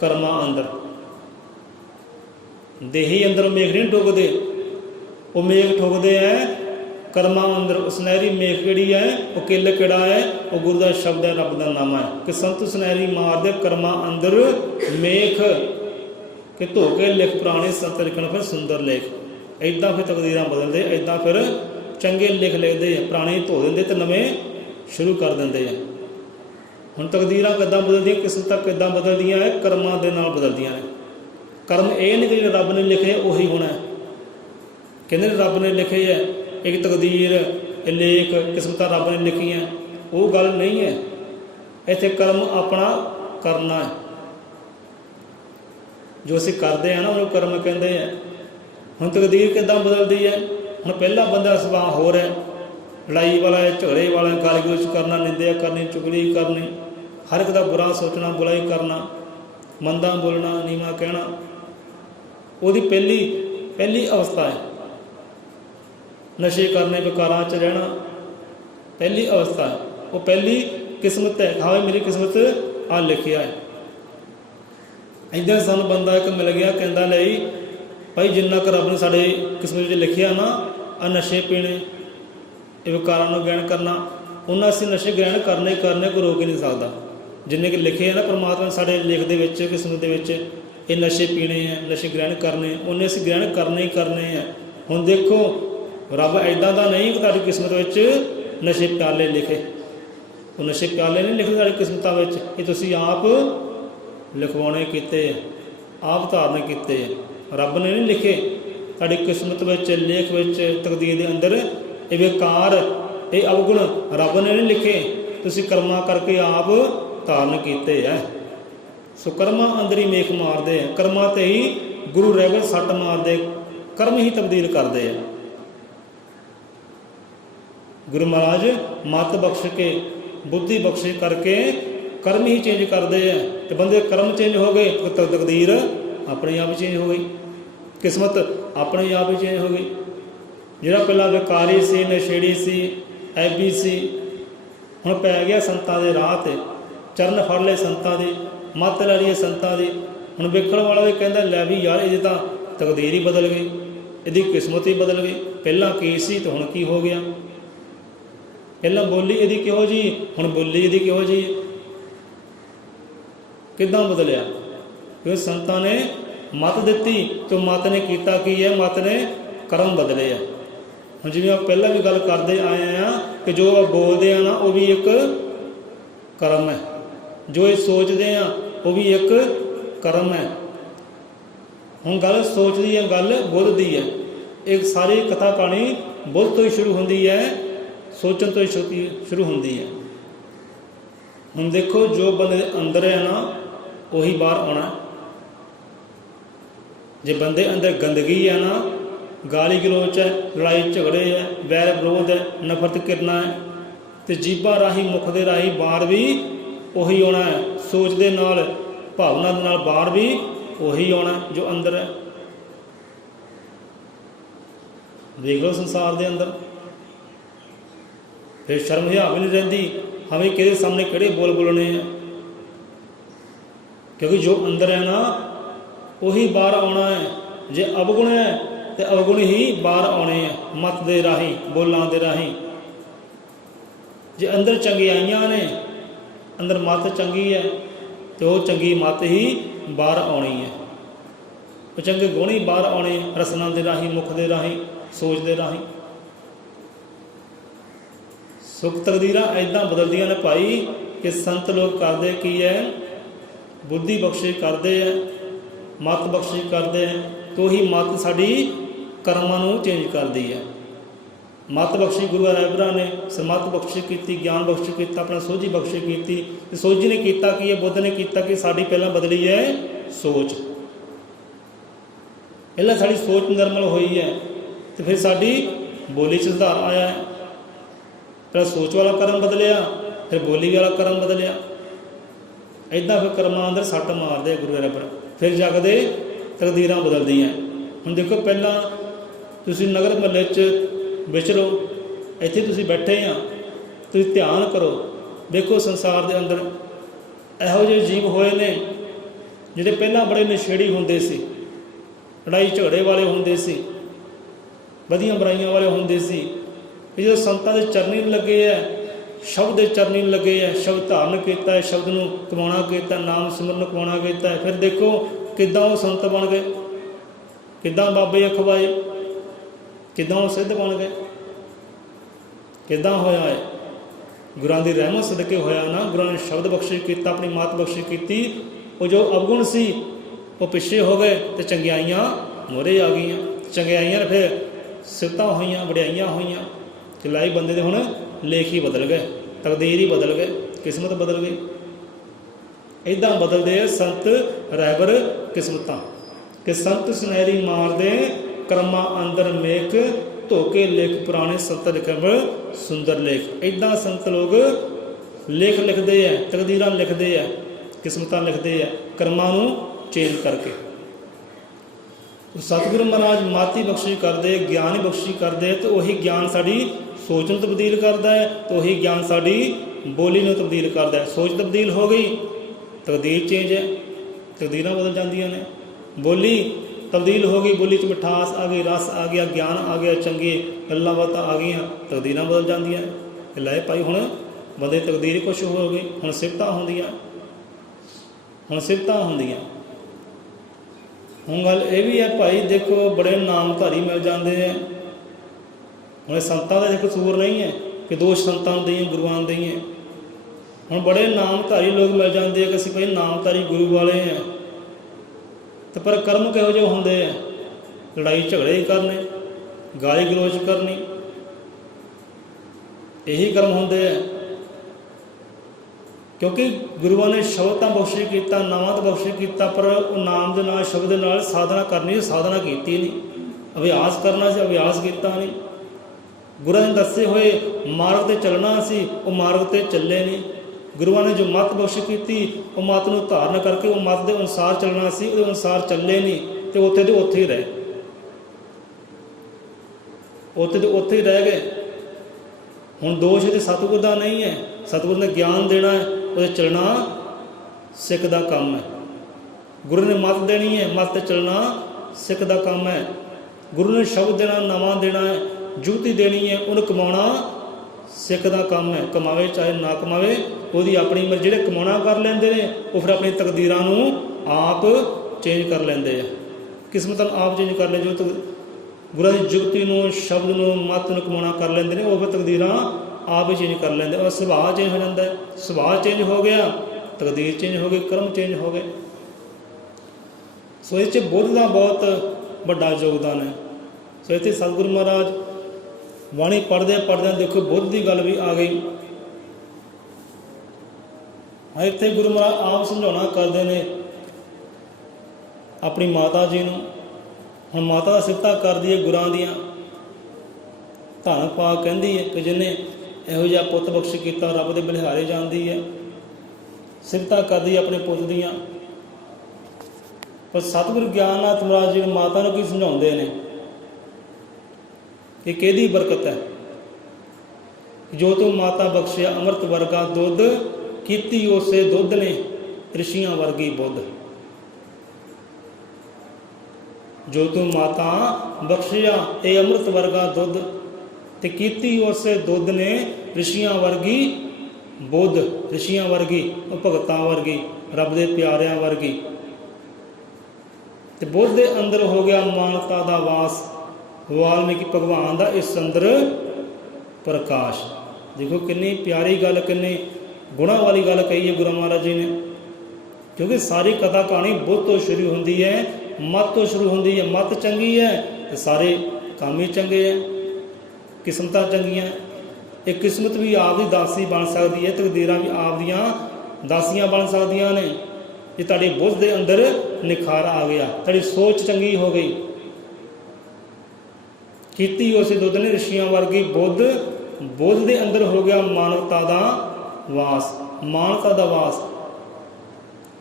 ਕਰਮਾਂ ਅੰਦਰ। ਦੇਹੀ ਅੰਦਰ ਮੇਖ ਨਹੀਂ ਠੋਕਦੇ, ਉਹ ਮੇਖ ਠੋਕਦੇ ਹੈ ਕਰਮਾਂ ਅੰਦਰ। ਸੁਨਹਿਰੀ ਮੇਖ ਕਿਹੜੀ ਹੈ, ਉਹ ਕਿੱਲ ਕਿਹੜਾ ਹੈ, ਉਹ ਗੁਰੂ ਦਾ ਸ਼ਬਦ ਹੈ, ਰੱਬ ਦਾ ਨਾਮਾ ਹੈ। ਕਿ ਸੰਤ ਸੁਨਹਿਰੀ ਮਾਰਦੇ ਕਰਮਾਂ ਅੰਦਰ ਮੇਖ, ਕਿ ਧੋ ਕੇ ਲਿਖ ਪੁਰਾਣੇ ਸੰਤ ਲਿਖਣ ਫਿਰ ਸੁੰਦਰ ਲੇਖ। ਇੱਦਾਂ ਫਿਰ ਤਕਦੀਰਾਂ ਬਦਲਦੇ, ਇੱਦਾਂ ਫਿਰ ਚੰਗੇ ਲਿਖ ਲਿਖਦੇ ਆ, ਪੁਰਾਣੇ ਧੋ ਦਿੰਦੇ ਤੇ ਨਵੇਂ ਸ਼ੁਰੂ ਕਰ ਦਿੰਦੇ ਆ। ਹੁਣ ਤਕਦੀਰਾਂ ਕਿੱਦਾਂ ਬਦਲਦੀਆਂ, ਕਿਸਮਤਾਂ ਕਿੱਦਾਂ ਬਦਲਦੀਆਂ ਹੈ, ਕਰਮਾਂ ਦੇ ਨਾਲ ਬਦਲਦੀਆਂ ਨੇ। ਕਰਮ ਇਹ ਨਹੀਂ ਕਿ ਜਿਹੜੇ ਰੱਬ ਨੇ ਲਿਖੇ ਉਹੀ ਹੋਣਾ। ਕਹਿੰਦੇ ਰੱਬ ਨੇ ਲਿਖੇ ਹੈ, ਇੱਕ ਤਕਦੀਰ, ਇਹ ਲੇਖ ਕਿਸਮਤਾਂ ਰੱਬ ਨੇ ਲਿਖੀਆਂ, ਉਹ ਗੱਲ ਨਹੀਂ ਹੈ। ਇੱਥੇ ਕਰਮ ਆਪਣਾ ਕਰਨਾ ਹੈ, ਜੋ ਅਸੀਂ ਕਰਦੇ ਹਾਂ ਨਾ ਉਹਨੂੰ ਕਰਮ ਕਹਿੰਦੇ ਆ। ਹੁਣ ਤਕਦੀਰ ਕਿੱਦਾਂ ਬਦਲਦੀ ਹੈ। ਹੁਣ ਪਹਿਲਾ ਬੰਦਾ ਸੁਭਾਅ ਹੋਰ ਹੈ, ਲੜਾਈ ਵਾਲਾ ਹੈ, ਝਗੜੇ ਵਾਲਾ, ਗਾਲੀ ਗਲੋਚ ਕਰਨਾ, ਨਿੰਦਿਆ ਕਰਨੀ, ਚੁਗਲੀ ਕਰਨੀ, ਹਰ ਇੱਕ ਦਾ ਬੁਰਾ ਸੋਚਣਾ, ਬੁਰਾਈ ਕਰਨਾ, ਮੰਦਾ ਬੋਲਣਾ, ਨੀਵਾਂ ਕਹਿਣਾ, ਉਹਦੀ ਪਹਿਲੀ ਅਵਸਥਾ ਹੈ। ਨਸ਼ੇ ਕਰਨੇ, ਵਿਕਾਰਾਂ 'ਚ ਰਹਿਣਾ, ਪਹਿਲੀ ਅਵਸਥਾ ਹੈ, ਉਹ ਪਹਿਲੀ ਕਿਸਮਤ ਹੈ। ਹਾਂ ਮੇਰੀ ਕਿਸਮਤ ਆ ਲਿਖਿਆ ਹੈ। ਇੱਦਾਂ ਸਾਨੂੰ ਬੰਦਾ ਇੱਕ ਮਿਲ ਗਿਆ, ਕਹਿੰਦਾ ਲਈ ਭਾਈ ਜਿੰਨਾ ਕੁ ਰੱਬ ਨੇ ਸਾਡੇ ਕਿਸਮਤ ਵਿੱਚ ਲਿਖਿਆ ਨਾ, ਆ ਨਸ਼ੇ ਪੀਣੇ, ਇਹ ਵਿਕਾਰਾਂ ਨੂੰ ਗ੍ਰਹਿਣ ਕਰਨਾ, ਉਹਨਾਂ ਅਸੀਂ ਨਸ਼ੇ ਗ੍ਰਹਿਣ ਕਰਨੇ ਕੋਈ ਰੋਕ ਹੀ ਨਹੀਂ ਸਕਦਾ। ਜਿੰਨੇ ਕਿ ਲਿਖੇ ਆ ਨਾ ਪਰਮਾਤਮਾ ਨੇ ਸਾਡੇ ਲਿਖ ਦੇ ਵਿੱਚ, ਕਿਸਮਤ ਦੇ ਵਿੱਚ, ਇਹ ਨਸ਼ੇ ਪੀਣੇ ਆ, ਨਸ਼ੇ ਗ੍ਰਹਿਣ ਕਰਨੇ, ਉਹਨੇ ਅਸੀਂ ਗ੍ਰਹਿਣ ਕਰਨੇ ਹੀ ਕਰਨੇ ਆ। ਹੁਣ ਦੇਖੋ ਰੱਬ ਇੱਦਾਂ ਦਾ ਨਹੀਂ ਕਿ ਤੁਹਾਡੀ ਕਿਸਮਤ ਵਿੱਚ ਨਸ਼ੇ ਪਿਆਲੇ ਲਿਖੇ, ਉਹ ਨਸ਼ੇ ਪਿਆਲੇ ਨਹੀਂ ਲਿਖੇ ਸਾਡੀ ਕਿਸਮਤਾਂ ਵਿੱਚ, ਇਹ ਤੁਸੀਂ ਆਪ ਲਿਖਵਾਉਣੇ ਕੀਤੇ, ਆਪ ਧਾਰਨ ਕੀਤੇ। ਰੱਬ ਨੇ ਨਹੀਂ ਲਿਖੇ ਤੁਹਾਡੀ ਕਿਸਮਤ ਵਿੱਚ, ਲੇਖ ਵਿੱਚ, ਤਕਦੀਰ ਦੇ ਅੰਦਰ। ਇਹ ਵਿਕਾਰ, ਇਹ ਅਵਗੁਣ ਰੱਬ ਨੇ ਨਹੀਂ ਲਿਖੇ, ਤੁਸੀਂ ਕਰਮਾਂ ਕਰਕੇ ਆਪ ਧਾਰਨ ਕੀਤੇ ਹੈ। ਸੋ ਕਰਮਾਂ ਅੰਦਰ ਹੀ ਮੇਖ ਮਾਰਦੇ ਆ, ਕਰਮਾਂ 'ਤੇ ਹੀ ਗੁਰੂ ਰਹਿਬਰ ਸੱਟ ਮਾਰਦੇ, ਕਰਮ ਹੀ ਤਬਦੀਲ ਕਰਦੇ ਆ। ਗੁਰੂ ਮਹਾਰਾਜ ਮੱਤ ਬਖਸ਼ ਕੇ, ਬੁੱਧੀ ਬਖਸ਼ੇ ਕਰਕੇ ਕਰਮ ਹੀ ਚੇਂਜ ਕਰਦੇ ਆ। ਤੇ ਬੰਦੇ ਕਰਮ ਚੇਂਜ ਹੋ ਗਏ ਤਾਂ ਤਕਦੀਰ ਆਪਣੇ ਆਪ ਚੇਂਜ ਹੋ ਗਈ, ਕਿਸਮਤ ਆਪਣੇ ਆਪ ਹੀ ਚੇਂਜ ਹੋ ਗਈ। ਜਿਹੜਾ ਪਹਿਲਾਂ ਵਿਕਾਰੀ ਸੀ, ਨਸ਼ੇੜੀ ਸੀ, ਐਬੀ ਸੀ, ਹੁਣ ਪੈ ਗਿਆ ਸੰਤਾਂ ਦੇ ਰਾਹ 'ਤੇ, ਚਰਨ ਫੜ ਲਏ ਸੰਤਾਂ ਦੇ, ਮੱਤ ਲੈ ਲਈਏ ਸੰਤਾਂ ਦੀ। ਹੁਣ ਵੇਖਣ ਵਾਲਾ ਵੀ ਕਹਿੰਦਾ ਲੈ ਵੀ ਯਾਰ ਇਹਦੀ ਤਾਂ ਤਕਦੀਰ ਹੀ ਬਦਲ ਗਈ, ਇਹਦੀ ਕਿਸਮਤ ਹੀ ਬਦਲ ਗਈ। ਪਹਿਲਾਂ ਕੀ ਸੀ ਤੇ ਹੁਣ ਕੀ ਹੋ ਗਿਆ। ਪਹਿਲਾਂ ਬੋਲੀ ਇਹਦੀ ਕਿਹੋ ਜਿਹੀ, ਹੁਣ ਬੋਲੀ ਇਹਦੀ ਕਿਹੋ ਜਿਹੀ, ਕਿੱਦਾਂ ਬਦਲਿਆ। ਕਿਉਂਕਿ ਸੰਤਾਂ ਨੇ ਮੱਤ ਦਿੱਤੀ ਤੇ ਮੱਤ ਨੇ ਕੀਤਾ ਕੀ ਹੈ, ਮੱਤ ਨੇ ਕਰਮ ਬਦਲੇ ਆ। ਹੁਣ ਜਿਵੇਂ ਆਪਾਂ ਪਹਿਲਾਂ ਵੀ ਗੱਲ ਕਰਦੇ ਆਏ ਹਾਂ ਕਿ ਜੋ ਆਪਾਂ ਬੋਲਦੇ ਹਾਂ ਨਾ ਉਹ ਵੀ ਇੱਕ ਕਰਮ ਹੈ, ਜੋ ਇਹ ਸੋਚਦੇ ਹਾਂ ਉਹ ਵੀ ਇੱਕ ਕਰਮ ਹੈ। ਹੁਣ ਗੱਲ ਸੋਚ ਦੀ ਹੈ, ਗੱਲ ਬੁੱਧ ਦੀ ਹੈ। ਇਹ ਸਾਰੀ ਕਥਾ ਕਹਾਣੀ ਬੁੱਧ ਤੋਂ ਹੀ ਸ਼ੁਰੂ ਹੁੰਦੀ ਹੈ, ਸੋਚਣ ਤੋਂ ਹੀ ਸ਼ੁਰੂ ਹੁੰਦੀ ਹੈ। ਹੁਣ ਦੇਖੋ ਜੋ ਬੰਦੇ ਦੇ ਅੰਦਰ ਹੈ ਨਾ ਉਹੀ ਬਾਹਰ ਆਉਣਾ। ਜੇ ਬੰਦੇ ਅੰਦਰ ਗੰਦਗੀ ਹੈ ਨਾ, ਗਾਲੀ ਗਲੋਚ ਹੈ, ਲੜਾਈ ਝਗੜੇ ਹੈ, ਵੈਰ ਵਿਰੋਧ ਹੈ, ਨਫ਼ਰਤ ਕਰਨਾ ਹੈ, ਤੇ ਜੀਭਾਂ ਰਾਹੀਂ ਮੁਖ ਦੇ ਰਾਹੀਂ ਬਾਹਰ ਵੀ ਉਹੀ ਆਉਣਾ ਹੈ। ਸੋਚ ਦੇ ਨਾਲ, ਭਾਵਨਾ ਦੇ ਨਾਲ ਬਾਹਰ ਵੀ ਉਹੀ ਆਉਣਾ ਜੋ ਅੰਦਰ ਹੈ। ਦੇਖ ਲਓ ਸੰਸਾਰ ਦੇ ਅੰਦਰ ਫਿਰ ਸ਼ਰਮ ਹਿਆ ਵੀ ਨਹੀਂ ਰਹਿੰਦੀ, ਹਵੇਂ ਕਿਹਦੇ ਸਾਹਮਣੇ ਕਿਹੜੇ ਬੋਲ ਬੋਲਣੇ ਆ, ਕਿਉਂਕਿ ਜੋ ਅੰਦਰ ਹੈ ਨਾ ਉਹੀ ਬਾਹਰ ਆਉਣਾ ਹੈ। ਜੇ ਅਵਗੁਣ ਹੈ ਤੇ ਅਵਗੁਣ ਹੀ ਬਾਹਰ ਆਉਣੇ ਆ, ਮਤ ਦੇ ਰਾਹੀਂ, ਬੋਲਾਂ ਦੇ ਰਾਹੀਂ। ਜੇ ਅੰਦਰ ਚੰਗਿਆਈਆਂ ਨੇ, ਅੰਦਰ ਮੱਤ ਚੰਗੀ ਹੈ ਤੇ ਉਹ ਚੰਗੀ ਮੱਤ ਹੀ ਬਾਹਰ ਆਉਣੀ ਹੈ। ਉਹ ਚੰਗੇ ਗੁਣ ਹੀ ਬਾਹਰ ਆਉਣੇ, ਰਸਨਾ ਦੇ ਰਾਹੀਂ, ਮੁਖ ਦੇ ਰਾਹੀਂ, ਸੋਚ ਦੇ ਰਾਹੀਂ। ਸੁਖ ਤਕਦੀਰਾਂ ਇੱਦਾਂ ਬਦਲਦੀਆਂ ਨੇ ਭਾਈ ਕਿ ਸੰਤ ਲੋਕ ਕਰਦੇ ਕੀ ਹੈ, ਬੁੱਧੀ ਬਖਸ਼ਿਸ਼ ਕਰਦੇ ਹੈ, ਮੱਤ ਬਖਸ਼ਿਸ਼ ਕਰਦੇ ਹੈ, ਤੇ ਉਹੀ ਮੱਤ ਸਾਡੀ ਕਰਮਾਂ ਨੂੰ ਚੇਂਜ ਕਰਦੀ ਹੈ। ਮੱਤ ਬਖਸ਼ੀ ਗੁਰੂ ਰਾਇਬਰਾਂ ਨੇ, ਸਮੱਤ ਬਖਸ਼ਿਸ਼ ਕੀਤੀ, ਗਿਆਨ ਬਖਸ਼ਿਸ਼ ਕੀਤਾ, ਆਪਣਾ ਸੋਝੀ ਬਖਸ਼ਿਸ਼ ਕੀਤੀ। ਤੇ ਸੋਝੀ ਨੇ ਕੀਤਾ ਕੀ ਹੈ, ਬੁੱਧ ਨੇ ਕੀਤਾ ਕਿ ਸਾਡੀ ਪਹਿਲਾਂ ਬਦਲੀ ਹੈ ਸੋਚ। ਪਹਿਲਾਂ ਸਾਡੀ ਸੋਚ ਨਿਰਮਲ ਹੋਈ ਹੈ ਤੇ ਫਿਰ ਸਾਡੀ ਬੋਲੀ 'ਚ ਸੁਧਾਰ ਆਇਆ ਹੈ। ਪਹਿਲਾਂ ਸੋਚ ਵਾਲਾ ਕਰਮ ਬਦਲਿਆ, ਫਿਰ ਬੋਲੀ ਵਾਲਾ ਕਰਮ ਬਦਲਿਆ। ਇੱਦਾਂ ਫਿਰ ਕਰਮਾਂ ਅੰਦਰ ਸੱਟ ਮਾਰਦੇ ਗੁਰੂ ਰਾਇਬਰ, ਫਿਰ ਜਗਦੇ ਤਕਦੀਰਾਂ ਬਦਲਦੀਆਂ। ਹੁਣ ਦੇਖੋ, ਪਹਿਲਾਂ ਤੁਸੀਂ ਨਗਰ ਮਹੱਲੇ 'ਚ ਵਿਚਰੋ, ਇੱਥੇ ਤੁਸੀਂ ਬੈਠੇ ਆ, ਤੁਸੀਂ ਧਿਆਨ ਕਰੋ, ਦੇਖੋ ਸੰਸਾਰ ਦੇ ਅੰਦਰ ਇਹੋ ਜਿਹੇ ਜੀਵ ਹੋਏ ਨੇ ਜਿਹੜੇ ਪਹਿਲਾਂ ਬੜੇ ਨਸ਼ੇੜੀ ਹੁੰਦੇ ਸੀ, ਲੜਾਈ ਝਗੜੇ ਵਾਲੇ ਹੁੰਦੇ ਸੀ, ਵਧੀਆਂ ਬੁਰਾਈਆਂ ਵਾਲੇ ਹੁੰਦੇ ਸੀ। ਜਦੋਂ ਸੰਤਾਂ ਦੇ ਚਰਨੀ ਲੱਗੇ ਹੈ, ਸ਼ਬਦ ਦੇ ਚਰਨੀ ਲੱਗੇ ਹੈ, ਸ਼ਬਦ ਧਾਰਨ ਕੀਤਾ ਹੈ, ਸ਼ਬਦ ਨੂੰ ਕਮਾਉਣਾ ਕੀਤਾ, ਨਾਮ ਸਿਮਰਨ ਕਮਾਉਣਾ ਕੀਤਾ, ਫਿਰ ਦੇਖੋ ਕਿੱਦਾਂ ਉਹ ਸੰਤ ਬਣ ਗਏ, ਕਿੱਦਾਂ ਬਾਬੇ ਅਖਵਾਏ, ਕਿੱਦਾਂ ਉਹ ਸਿੱਧ ਬਣ ਗਏ। ਕਿੱਦਾਂ ਹੋਇਆ ਹੈ? ਗੁਰਾਂ ਦੀ ਰਹਿਮਤ ਸਦਕੇ ਹੋਇਆ ਨਾ। ਗੁਰਾਂ ਨੇ ਸ਼ਬਦ ਬਖਸ਼ਿਸ਼ ਕੀਤਾ, ਆਪਣੀ ਮੱਤ ਬਖਸ਼ਿਸ਼ ਕੀਤੀ। ਉਹ ਜੋ ਅਵਗੁਣ ਸੀ ਉਹ ਪਿੱਛੇ ਹੋ ਗਏ ਤੇ ਚੰਗਿਆਈਆਂ ਮੋਹਰੇ ਆ ਗਈਆਂ। ਚੰਗਿਆਈਆਂ ਫਿਰ ਸਿਫਤਾਂ ਹੋਈਆਂ, ਵਡਿਆਈਆਂ ਹੋਈਆਂ। ਚਲਾਈ ਬੰਦੇ ਦੇ ਹੁਣ ਲੇਖ ਹੀ ਬਦਲ ਗਏ, ਤਕਦੀਰ ਹੀ ਬਦਲ ਗਏ, ਕਿਸਮਤ ਬਦਲ ਗਈ। ਇੱਦਾਂ ਬਦਲਦੇ ਸੰਤ ਰਹਿਬਰ ਕਿਸਮਤਾਂ ਕਿ ਸੰਤ ਸੁਨਹਿਰੀ ਮਾਰਦੇ ਕਰਮਾਂ ਅੰਦਰ ਮੇਖ, ਧੋਕੇ ਲੇਖ ਪੁਰਾਣੇ ਸੰਤ ਲਿਖਣ ਸੁੰਦਰ ਲੇਖ। ਇੱਦਾਂ ਸੰਤ ਲੋਕ ਲੇਖ ਲਿਖਦੇ ਹੈ, ਤਕਦੀਰਾਂ ਲਿਖਦੇ ਹੈ, ਕਿਸਮਤਾਂ ਲਿਖਦੇ ਹੈ, ਕਰਮਾਂ ਨੂੰ ਚੇਂਜ ਕਰਕੇ। ਸਤਿਗੁਰੂ ਮਹਾਰਾਜ ਮਾਤੀ ਬਖਸ਼ਿਸ਼ ਕਰਦੇ, ਗਿਆਨ ਹੀ ਬਖਸ਼ਿਸ਼ ਕਰਦੇ, ਤੇ ਉਹੀ ਗਿਆਨ ਸਾਡੀ ਸੋਚ ਨੂੰ ਤਬਦੀਲ ਕਰਦਾ ਹੈ, ਤੇ ਉਹੀ ਗਿਆਨ ਸਾਡੀ ਬੋਲੀ ਨੂੰ ਤਬਦੀਲ ਕਰਦਾ ਹੈ। ਸੋਚ ਤਬਦੀਲ ਹੋ ਗਈ, ਤਕਦੀਰ ਚੇਂਜ ਹੈ, ਤਕਦੀਰਾਂ ਬਦਲ ਜਾਂਦੀਆਂ ਨੇ। ਬੋਲੀ ਤਬਦੀਲ ਹੋ ਗਈ, ਬੋਲੀ 'ਚ ਮਿਠਾਸ ਆ ਗਈ, ਰਸ ਆ ਗਿਆ, ਗਿਆਨ ਆ ਗਿਆ, ਚੰਗੇ ਗੱਲਾਂ ਬਾਤਾਂ ਆ ਗਈਆਂ, ਤਕਦੀਰਾਂ ਬਦਲ ਜਾਂਦੀਆਂ। ਲੈ ਭਾਈ ਹੁਣ ਬੰਦੇ ਤਕਦੀਰ ਕੁਛ ਹੋ ਗਈ, ਹੁਣ ਸਿਫਤਾਂ ਹੁੰਦੀਆਂ, ਹੁਣ ਸਿਫਤਾਂ ਹੁੰਦੀਆਂ। ਹੁਣ ਗੱਲ ਇਹ ਵੀ ਹੈ ਭਾਈ, ਦੇਖੋ ਬੜੇ ਨਾਮਧਾਰੀ ਮਿਲ ਜਾਂਦੇ ਹੈ। ਹੁਣ ਸੰਤਾਂ ਦਾ ਇੱਕ ਕਸੂਰ ਨਹੀਂ ਹੈ ਕਿ ਦੋਸ਼ ਸੰਤਾਂ ਨੂੰ ਦਈਏ, ਗੁਰੂਆਂ ਨੂੰ ਦਈਏ। ਹੁਣ ਬੜੇ ਨਾਮਧਾਰੀ ਲੋਕ ਮਿਲ ਜਾਂਦੇ ਆ ਕਿ ਅਸੀਂ ਭਾਈ ਨਾਮਧਾਰੀ ਗੁਰੂ ਵਾਲੇ ਹਾਂ, ਤੇ ਪਰ ਕਰਮ ਕਿਹੋ ਜਿਹੇ ਹੁੰਦੇ ਆ? ਲੜਾਈ ਝਗੜੇ ਹੀ ਕਰਨੇ, ਗਾਲੀ ਗਲੋਚ ਕਰਨੀ, ਇਹੀ ਕਰਮ ਹੁੰਦੇ ਆ। ਕਿਉਂਕਿ ਗੁਰੂਆਂ ਨੇ ਸ਼ਬਦ ਤਾਂ ਬਖਸ਼ਿਸ਼ ਕੀਤਾ, ਨਾਮਾਂ ਤਾਂ ਬਖਸ਼ਿਸ਼ ਕੀਤਾ, ਪਰ ਉਹ ਨਾਮ ਦੇ ਨਾਲ, ਸ਼ਬਦ ਦੇ ਨਾਲ ਸਾਧਨਾ ਕਰਨੀ, ਸਾਧਨਾ ਕੀਤੀ ਨਹੀਂ। ਅਭਿਆਸ ਕਰਨਾ ਸੀ, ਅਭਿਆਸ ਕੀਤਾ ਨਹੀਂ। ਗੁਰਾਂ ਨੇ ਦੱਸੇ ਹੋਏ ਮਾਰਗ 'ਤੇ ਚੱਲਣਾ ਸੀ, ਉਹ ਮਾਰਗ 'ਤੇ ਚੱਲੇ ਨਹੀਂ। ਗੁਰੂਆਂ ਨੇ ਜੋ ਮੱਤ ਬਖਸ਼ਿਸ਼ ਕੀਤੀ, ਉਹ ਮੱਤ ਨੂੰ ਧਾਰਨ ਕਰਕੇ ਉਹ ਮੱਤ ਦੇ ਅਨੁਸਾਰ ਚੱਲਣਾ ਸੀ, ਉਹਦੇ ਅਨੁਸਾਰ ਚੱਲੇ ਨਹੀਂ, ਤੇ ਉੱਥੇ ਦੇ ਉੱਥੇ ਹੀ ਰਹੇ, ਉੱਥੇ ਦੇ ਉੱਥੇ ਹੀ ਰਹਿ ਗਏ। ਹੁਣ ਦੋਸ਼ ਇਹਦੇ ਸਤਿਗੁਰ ਦਾ ਨਹੀਂ ਹੈ, ਸਤਿਗੁਰ ਨੇ ਗਿਆਨ ਦੇਣਾ ਹੈ, ਉਹਦੇ ਚੱਲਣਾ ਸਿੱਖ ਦਾ ਕੰਮ ਹੈ। ਗੁਰੂ ਨੇ ਮੱਤ ਦੇਣੀ ਹੈ, ਮੱਤ 'ਤੇ ਚੱਲਣਾ ਸਿੱਖ ਦਾ ਕੰਮ ਹੈ। ਗੁਰੂ ਨੇ ਸ਼ਬਦ ਦੇਣਾ, ਨਾਵਾਂ ਦੇਣਾ ਹੈ, ਜੁਗਤੀ ਦੇਣੀ ਹੈ, ਉਹਨੂੰ ਕਮਾਉਣਾ ਸਿੱਖ ਦਾ ਕੰਮ ਹੈ। ਕਮਾਵੇ ਚਾਹੇ ਨਾ ਕਮਾਵੇ, ਉਹਦੀ ਆਪਣੀ ਮਰਜ਼ੀ। ਜਿਹੜੇ ਕਮਾਉਣਾ ਕਰ ਲੈਂਦੇ ਨੇ ਉਹ ਫਿਰ ਆਪਣੀ ਤਕਦੀਰਾਂ ਨੂੰ ਆਪ ਚੇਂਜ ਕਰ ਲੈਂਦੇ ਆ, ਕਿਸਮਤਾਂ ਨੂੰ ਆਪ ਚੇਂਜ ਕਰ ਲੈਂਦੇ। ਜੋ ਗੁਰਾਂ ਦੀ ਜੁਗਤੀ ਨੂੰ, ਸ਼ਬਦ ਨੂੰ, ਮੱਤ ਨੂੰ ਕਮਾਉਣਾ ਕਰ ਲੈਂਦੇ ਨੇ, ਉਹ ਫਿਰ ਤਕਦੀਰਾਂ ਆਪ ਹੀ ਚੇਂਜ ਕਰ ਲੈਂਦੇ। ਉਹ ਸੁਭਾਅ ਚੇਂਜ ਹੋ ਜਾਂਦਾ ਹੈ। ਸੁਭਾਅ ਚੇਂਜ ਹੋ ਗਿਆ, ਤਕਦੀਰ ਚੇਂਜ ਹੋ ਗਈ, ਕਰਮ ਚੇਂਜ ਹੋ ਗਏ। ਸੋ ਇਹ 'ਚ ਬੁੱਧ ਦਾ ਬਹੁਤ ਵੱਡਾ ਯੋਗਦਾਨ ਹੈ। ਸੋ ਇੱਥੇ ਸਤਿਗੁਰੂ ਮਹਾਰਾਜ ਬਾਣੀ ਪੜ੍ਹਦਿਆਂ ਪੜ੍ਹਦਿਆਂ ਦੇਖੋ ਬੁੱਧ ਦੀ ਗੱਲ ਵੀ ਆ ਗਈ। ਇੱਥੇ ਗੁਰੂ ਮਹਾਰਾਜ ਆਪ ਸਮਝਾਉਣਾ ਕਰਦੇ ਨੇ ਆਪਣੀ ਮਾਤਾ ਜੀ ਨੂੰ। ਹੁਣ ਮਾਤਾ ਦਾ ਸਿਫਤਾਂ ਕਰਦੀ ਹੈ ਗੁਰਾਂ ਦੀਆਂ, ਧੰਨ ਪਾ ਕਹਿੰਦੀ ਹੈ ਕਿ ਜਿਹਨੇ ਇਹੋ ਜਿਹਾ ਪੁੱਤ ਬਖਸ਼ ਕੀਤਾ, ਰੱਬ ਦੇ ਬਲਿਹਾਰੇ ਜਾਂਦੀ ਹੈ, ਸਿਫਤਾਂ ਕਰਦੀ ਹੈ ਆਪਣੇ ਪੁੱਤ ਦੀਆਂ। ਪਰ ਸਤਿਗੁਰੂ ਗਿਆਨਨਾਥ ਮਹਾਰਾਜ ਜੀ ਮਾਤਾ ਨੂੰ ਕੀ ਸਮਝਾਉਂਦੇ ਨੇ ਕਿ ਕਿਹਦੀ ਬਰਕਤ ਹੈ? ਜੋ ਤੂੰ ਮਾਤਾ ਬਖਸ਼ਿਆ ਅੰਮ੍ਰਿਤ ਵਰਗਾ ਦੁੱਧ, ਕੀਤੀ ਉਸੇ ਦੁੱਧ ਨੇ ਰਿਸ਼ੀਆਂ ਵਰਗੀ ਬੁੱਧ। ਜੋ ਤੂੰ ਮਾਤਾ ਬਖਸ਼ਿਆ ਇਹ ਅੰਮ੍ਰਿਤ ਵਰਗਾ ਦੁੱਧ, ਤੇ ਕੀਤੀ ਉਸੇ ਦੁੱਧ ਨੇ ਰਿਸ਼ੀਆਂ ਵਰਗੀ ਬੁੱਧ। ਰਿਸ਼ੀਆਂ ਵਰਗੀ, ਭਗਤਾਂ ਵਰਗੀ, ਰੱਬ ਦੇ ਪਿਆਰਿਆਂ ਵਰਗੀ। ਤੇ ਬੁੱਧ ਦੇ ਅੰਦਰ ਹੋ ਗਿਆ ਮਾਨਵਤਾ ਦਾ ਵਾਸ। ਵਾਲਮੀਕੀ ਭਗਵਾਨ ਦਾ ਇਸ ਅੰਦਰ ਪ੍ਰਕਾਸ਼। ਦੇਖੋ ਕਿੰਨੀ ਪਿਆਰੀ ਗੱਲ, ਕਿੰਨੀ ਗੁਣਾਂ ਵਾਲੀ ਗੱਲ ਕਹੀ ਹੈ ਗੁਰੂ ਮਹਾਰਾਜ ਜੀ ਨੇ। ਕਿਉਂਕਿ ਸਾਰੀ ਕਥਾ ਕਹਾਣੀ ਬੁੱਧ ਤੋਂ ਸ਼ੁਰੂ ਹੁੰਦੀ ਹੈ, ਮੱਤ ਤੋਂ ਸ਼ੁਰੂ ਹੁੰਦੀ ਹੈ। ਮੱਤ ਚੰਗੀ ਹੈ ਤੇ ਸਾਰੇ ਕੰਮ ਹੀ ਚੰਗੇ ਹੈ, ਕਿਸਮਤਾਂ ਚੰਗੀਆਂ। ਇਹ ਕਿਸਮਤ ਵੀ ਆਪ ਦੀ ਦਾਸੀ ਬਣ ਸਕਦੀ ਹੈ, ਤਕਦੀਰਾਂ ਵੀ ਆਪ ਦੀਆਂ ਦਾਸੀਆਂ ਬਣ ਸਕਦੀਆਂ ਨੇ। ਜੇ ਤੁਹਾਡੇ ਬੁੱਧ ਦੇ ਅੰਦਰ ਨਿਖਾਰ ਆ ਗਿਆ, ਤੁਹਾਡੀ ਸੋਚ ਚੰਗੀ ਹੋ ਗਈ। ਕੀਤੀ ਉਸੇ ਦੁੱਧ ਨੇ ਰਿਸ਼ੀਆਂ ਵਰਗੀ ਬੁੱਧ। ਬੁੱਧ ਦੇ ਅੰਦਰ ਹੋ ਗਿਆ ਮਾਨਵਤਾ ਦਾ ਵਾਸ। ਮਾਨਵਤਾ ਦਾ ਵਾਸ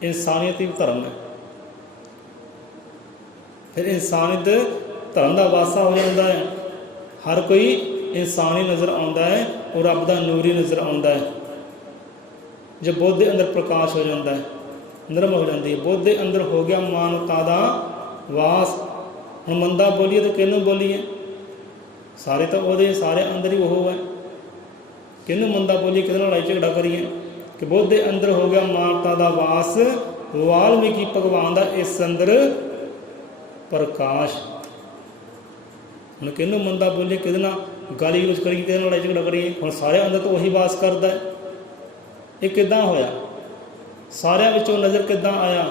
ਇਨਸਾਨੀਅਤ ਹੀ ਧਰਮ ਹੈ। ਫਿਰ ਇਨਸਾਨੀਅਤ ਧਰਮ ਦਾ ਵਾਸਾ ਹੋ ਜਾਂਦਾ ਹੈ। ਹਰ ਕੋਈ ਇਨਸਾਨੀ ਨਜ਼ਰ ਆਉਂਦਾ ਹੈ, ਉਹ ਰੱਬ ਦਾ ਨੂਰੀ ਨਜ਼ਰ ਆਉਂਦਾ ਹੈ। ਜੇ ਬੁੱਧ ਦੇ ਅੰਦਰ ਪ੍ਰਕਾਸ਼ ਹੋ ਜਾਂਦਾ ਹੈ, ਨਰਮ ਹੋ ਜਾਂਦੀ ਹੈ। ਬੁੱਧ ਦੇ ਅੰਦਰ ਹੋ ਗਿਆ ਮਾਨਵਤਾ ਦਾ ਵਾਸ। ਹੁਣ ਮੰਦਾ ਬੋਲੀਏ ਤਾਂ ਕਿਹਨੂੰ ਬੋਲੀਏ? ਸਾਰੇ ਤਾਂ ਉਹਦੇ, ਸਾਰੇ ਅੰਦਰ ਹੀ ਉਹ ਹੈ। ਕਿਹਨੂੰ ਮੰਦਾ ਬੋਲੀਏ, ਕਿਹਦੇ ਨਾਲ ਲੜਾਈ ਝਗੜਾ ਕਰੀਏ? ਕਿ ਬੁੱਧ ਦੇ ਅੰਦਰ ਹੋ ਗਿਆ ਮਾਨਵਤਾ ਦਾ ਵਾਸ। ਵਾਲਮੀਕੀ ਭਗਵਾਨ ਦਾ ਇਸ ਅੰਦਰ ਪ੍ਰਕਾਸ਼। ਹੁਣ ਕਿਹਨੂੰ ਮੰਦਾ ਬੋਲੀਏ, ਕਿਹਦੇ ਨਾਲ ਗਾਲੀ ਗਲੋਚ ਕਰੀਏ, ਕਿਹਦੇ ਨਾਲ ਲੜਾਈ ਝਗੜਾ ਕਰੀਏ? ਹੁਣ ਸਾਰੇ ਅੰਦਰ ਤਾਂ ਉਹੀ ਵਾਸ ਕਰਦਾ ਹੈ। ਇਹ ਕਿੱਦਾਂ ਹੋਇਆ? ਸਾਰਿਆਂ ਵਿੱਚੋਂ ਨਜ਼ਰ ਕਿੱਦਾਂ ਆਇਆ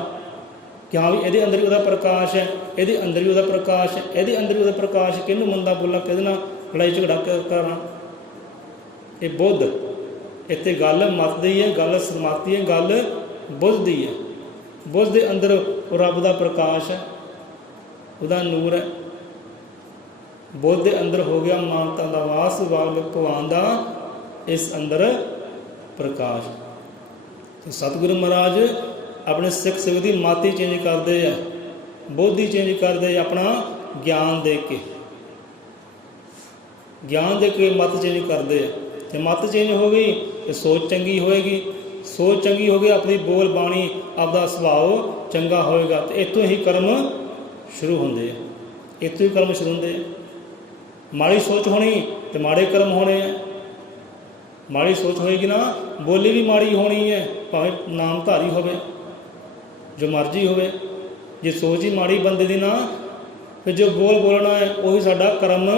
ਕਿ ਹਾਂ ਵੀ ਇਹਦੇ ਅੰਦਰ ਹੀ ਉਹਦਾ ਪ੍ਰਕਾਸ਼ ਹੈ, ਇਹਦੇ ਅੰਦਰ ਹੀ ਉਹਦਾ ਪ੍ਰਕਾਸ਼ ਹੈ, ਇਹਦੇ ਅੰਦਰ ਹੀ ਉਹਦਾ ਪ੍ਰਕਾਸ਼। ਕਿਹਨੂੰ ਮੰਦਾ ਬੋਲਾਂ, ਕਿਹਦੇ ਨਾਲ ਲੜਾਈ ਝਗੜਾ ਕਰਾਂ? ਇਹ ਬੁੱਧ। ਇੱਥੇ ਗੱਲ ਮਤ ਦੀ ਹੈ, ਗੱਲ ਸਮਾਤੀ ਹੈ, ਗੱਲ ਬੁੱਧ ਦੀ ਹੈ। ਬੁੱਧ ਦੇ ਅੰਦਰ ਉਹ ਰੱਬ ਦਾ ਪ੍ਰਕਾਸ਼ ਹੈ, ਉਹਦਾ ਨੂਰ ਹੈ। ਬੁੱਧ ਦੇ ਅੰਦਰ ਹੋ ਗਿਆ ਮਾਨਵਤਾ ਦਾ ਵਾਸ। ਵਾਲਮੀਕੀ ਭਗਵਾਨ ਦਾ ਇਸ ਅੰਦਰ ਪ੍ਰਕਾਸ਼। ਸਤਿਗੁਰੂ ਮਹਾਰਾਜ ਆਪਣੇ ਸਿੱਖ ਸਿੱਖ ਦੀ ਮਾਤੀ ਚੇਂਜ ਕਰਦੇ ਆ, ਬੋਧੀ ਚੇਂਜ ਕਰਦੇ, ਆਪਣਾ ਗਿਆਨ ਦੇ ਕੇ, ਗਿਆਨ ਦੇ ਕੇ ਮਤ ਚੇਂਜ ਕਰਦੇ ਆ। ਤੇ ਮਤ ਚੇਂਜ ਹੋ ਗਈ ਤੇ ਸੋਚ ਚੰਗੀ ਹੋਏਗੀ। ਸੋਚ ਚੰਗੀ ਹੋ ਗਈ, ਆਪਣੀ ਬੋਲ ਬਾਣੀ, ਆਪਦਾ ਸੁਭਾਅ ਚੰਗਾ ਹੋਏਗਾ। ਤੇ ਇੱਥੋਂ ਹੀ ਕਰਮ ਸ਼ੁਰੂ ਹੁੰਦੇ ਆ, ਇੱਥੋਂ ਹੀ ਕਰਮ ਸ਼ੁਰੂ ਹੁੰਦੇ ਆ। ਮਾੜੀ ਸੋਚ ਹੋਣੀ ਤੇ ਮਾੜੇ ਕਰਮ ਹੋਣੇ ਆ। ਮਾੜੀ ਸੋਚ ਹੋਏਗੀ ਨਾ, ਬੋਲੀ ਵੀ ਮਾੜੀ ਹੋਣੀ ਹੈ, ਭਾਵੇਂ ਨਾਮਧਾਰੀ ਹੋਵੇ, ਜੋ ਮਰਜ਼ੀ ਹੋਵੇ। ਜੇ ਸੋਚ ਹੀ ਮਾੜੀ ਬੰਦੇ ਦੀ ਨਾ, ਫਿਰ ਜੋ ਬੋਲਣਾ ਹੈ ਉਹੀ ਸਾਡਾ ਕਰਮ